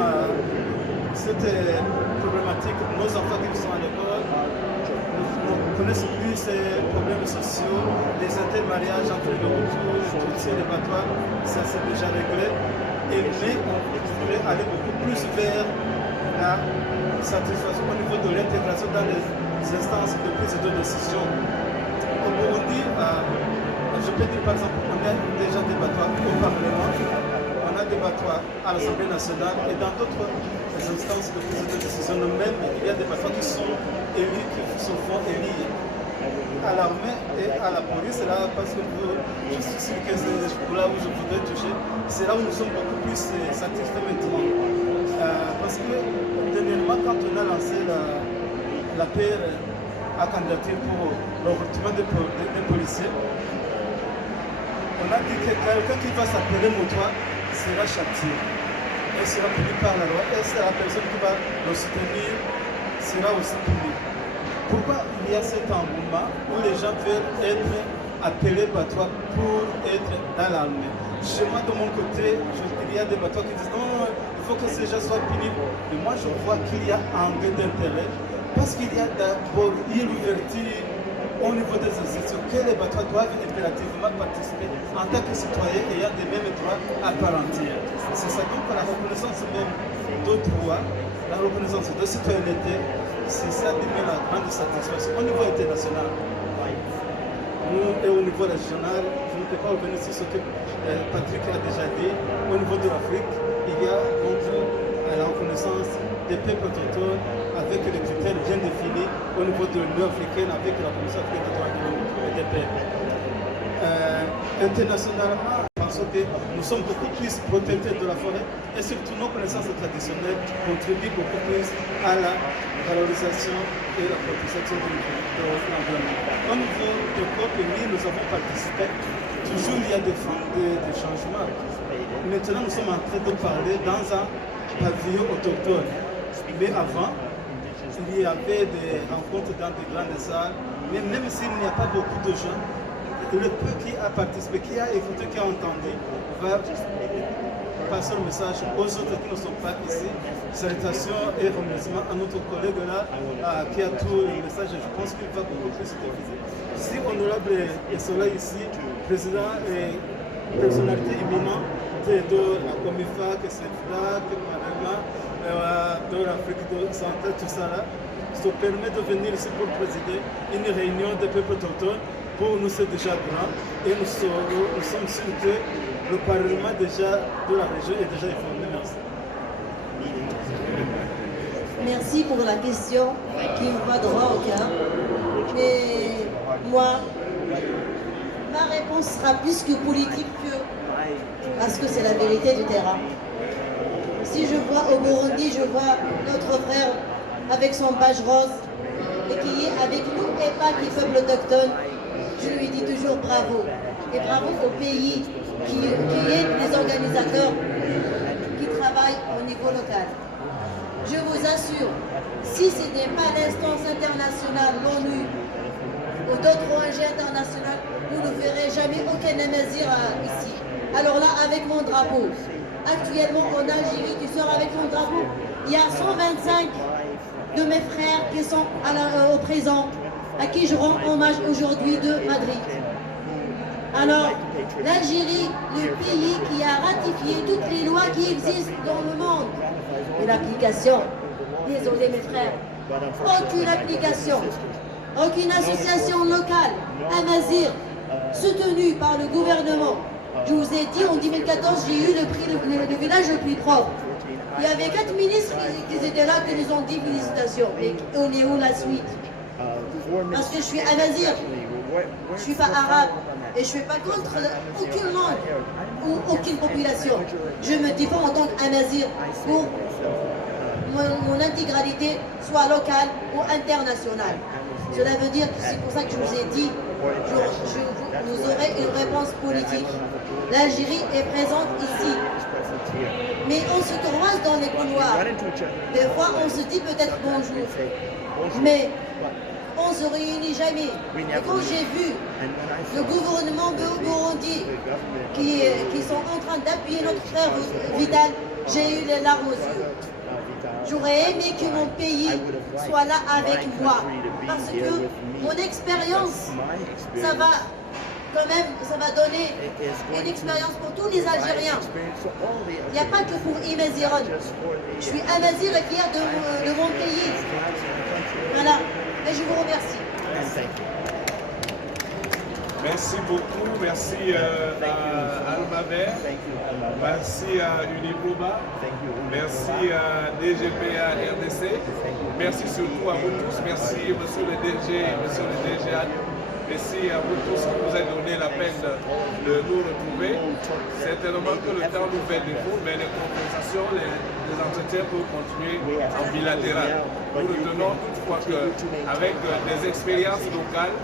cette problématique, nos enfants qui sont à l'école ne connaissent plus ces problèmes sociaux, les intermariages entre le retour, les battoirs, ça c'est déjà réglé. Mais on pourrait aller beaucoup plus vers la satisfaction au niveau de l'intégration dans les instances de prise de décision. Au Burundi, je peux dire par exemple, on a déjà des battoirs au Parlement, on a des battoirs à l'Assemblée nationale et dans d'autres instances de prise de décision, même il y a des battoirs qui sont élus, qui se font élire à l'armée et à la police. Là, parce que je suis sûr que c'est là où je voudrais toucher, c'est là où nous sommes beaucoup plus satisfaits maintenant. Parce que dernièrement, quand on a lancé la PR à candidature pour le recrutement des policiers, on a dit que quelqu'un qui va s'appeler Moutoua sera châtié. Elle sera puni par la loi. Et c'est la personne qui va le soutenir sera aussi punie. Pourquoi il y a cet engouement où les gens veulent être appelés battoirs pour être dans l'armée? Chez moi, de mon côté, il y a des battoirs qui disent non, il faut que ces gens soient punis. Mais moi, je vois qu'il y a un gain d'intérêt parce qu'il y a d'abord une ouverture au niveau des institutions que les battoirs doivent impérativement participer en tant que citoyens ayant des mêmes droits à part entière. C'est ça donc la reconnaissance même de droits, la reconnaissance de citoyenneté, c'est ça qui met la grande satisfaction au niveau international. Nous, et au niveau régional, je ne peux pas revenir sur ce que Patrick a déjà dit. Au niveau de l'Afrique, il y a donc la reconnaissance des peuples autochtones avec les critères bien définis au niveau de l'Union africaine avec la Commission africaine des droits de l'homme et des peuples. Internationalement, parce que nous sommes beaucoup plus protecteurs de la forêt et surtout nos connaissances traditionnelles contribuent beaucoup plus à la valorisation et la protection de l'environnement. Au niveau de COP, nous avons participé. Toujours il y a des changements. Maintenant, nous sommes en train de parler dans un pavillon autochtone. Mais avant, il y avait des rencontres dans des grandes salles. Mais même s'il n'y a pas beaucoup de gens, le peu qui a participé, qui a écouté, qui a entendu, va passer le message aux autres qui ne sont pas ici. Salutations et remerciements à notre collègue là qui a tout le message. Je pense qu'il va beaucoup plus utiliser. Si honorable Soleil ici, président et personnalité éminente de la COMIFA, que c'est là, que Parlement, de l'Afrique centrale, tout ça là, se permet de venir ici pour présider une réunion des peuples autochtones. Pour nous, c'est déjà grand et nous sommes sûrs que le Parlement déjà de la région est déjà informé. Merci. Merci pour la question qui me va droit au cœur. Et moi, ma réponse sera plus que politique parce que c'est la vérité du terrain. Si je vois au Burundi, je vois notre frère avec son badge rose et qui est avec nous et pas qui peuple autochtone, je lui dis toujours bravo. Et bravo au pays qui est des organisateurs qui travaillent au niveau local. Je vous assure, si ce n'est pas l'instance internationale, l'ONU ou d'autres ONG internationales, vous ne verrez jamais aucun Amazir ici. Alors là, avec mon drapeau, actuellement en Algérie, tu sors avec mon drapeau, il y a 125 de mes frères qui sont au présent, à qui je rends hommage aujourd'hui de Madrid. Alors, l'Algérie, le pays qui a ratifié toutes les lois qui existent dans le monde, mais l'application, désolé mes frères, aucune application, aucune association locale, Amazir, soutenue par le gouvernement. Je vous ai dit, en 2014, j'ai eu le village le plus propre. Il y avait 4 ministres qui étaient là, qui nous ont dit félicitations. Mais on est où la suite? Parce que je suis Amazir, je ne suis pas arabe et je ne suis pas contre aucune langue ou aucune population. Je me défends en tant qu'Amazir pour mon intégralité, soit locale ou internationale. Cela veut dire que c'est pour ça que je vous ai dit, vous aurez une réponse politique. L'Algérie est présente ici. Mais on se croise dans les couloirs. Des fois, on se dit peut-être bonjour. Mais on ne se réunit jamais. Et quand j'ai vu le gouvernement Burundi qui sont en train d'appuyer notre frère Vidal, j'ai eu les larmes aux yeux. J'aurais aimé que mon pays soit là avec moi. Parce que mon expérience, ça va quand même, ça va donner une expérience pour tous les Algériens. Il n'y a pas que pour Imaziron. Je suis Amazir et fier de mon pays. Voilà. Et je vous remercie. Merci beaucoup. Merci à Almaver. Merci à Uniproba. Merci à DGPA RDC. Merci surtout à vous tous. Merci monsieur le DG et monsieur le DGA. Merci à vous tous qui nous avez donné la peine de nous retrouver. Certainement que le temps nous fait défaut, mais les conversations, les entretiens peuvent continuer en bilatéral. Nous retenons toutefois qu'avec des expériences locales,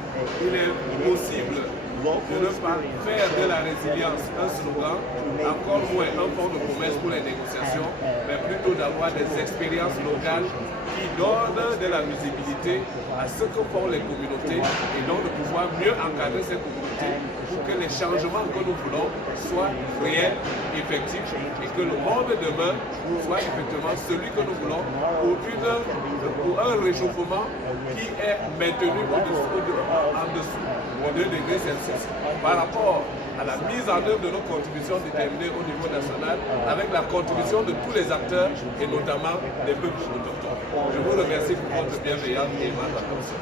il est possible de ne pas faire de la résilience un slogan, encore moins un fond de promesse pour les négociations, mais plutôt d'avoir des expériences locales qui donnent de la visibilité à ce que font les communautés et donc de pouvoir mieux encadrer ces communautés pour que les changements que nous voulons soient réels, effectifs et que le monde de demain soit effectivement celui que nous voulons pour un réchauffement qui est maintenu en dessous de 2 degrés Celsius par rapport à la mise en œuvre de nos contributions déterminées au niveau national avec la contribution de tous les acteurs et notamment des peuples autochtones. Je vous remercie pour votre bienveillance et votre attention.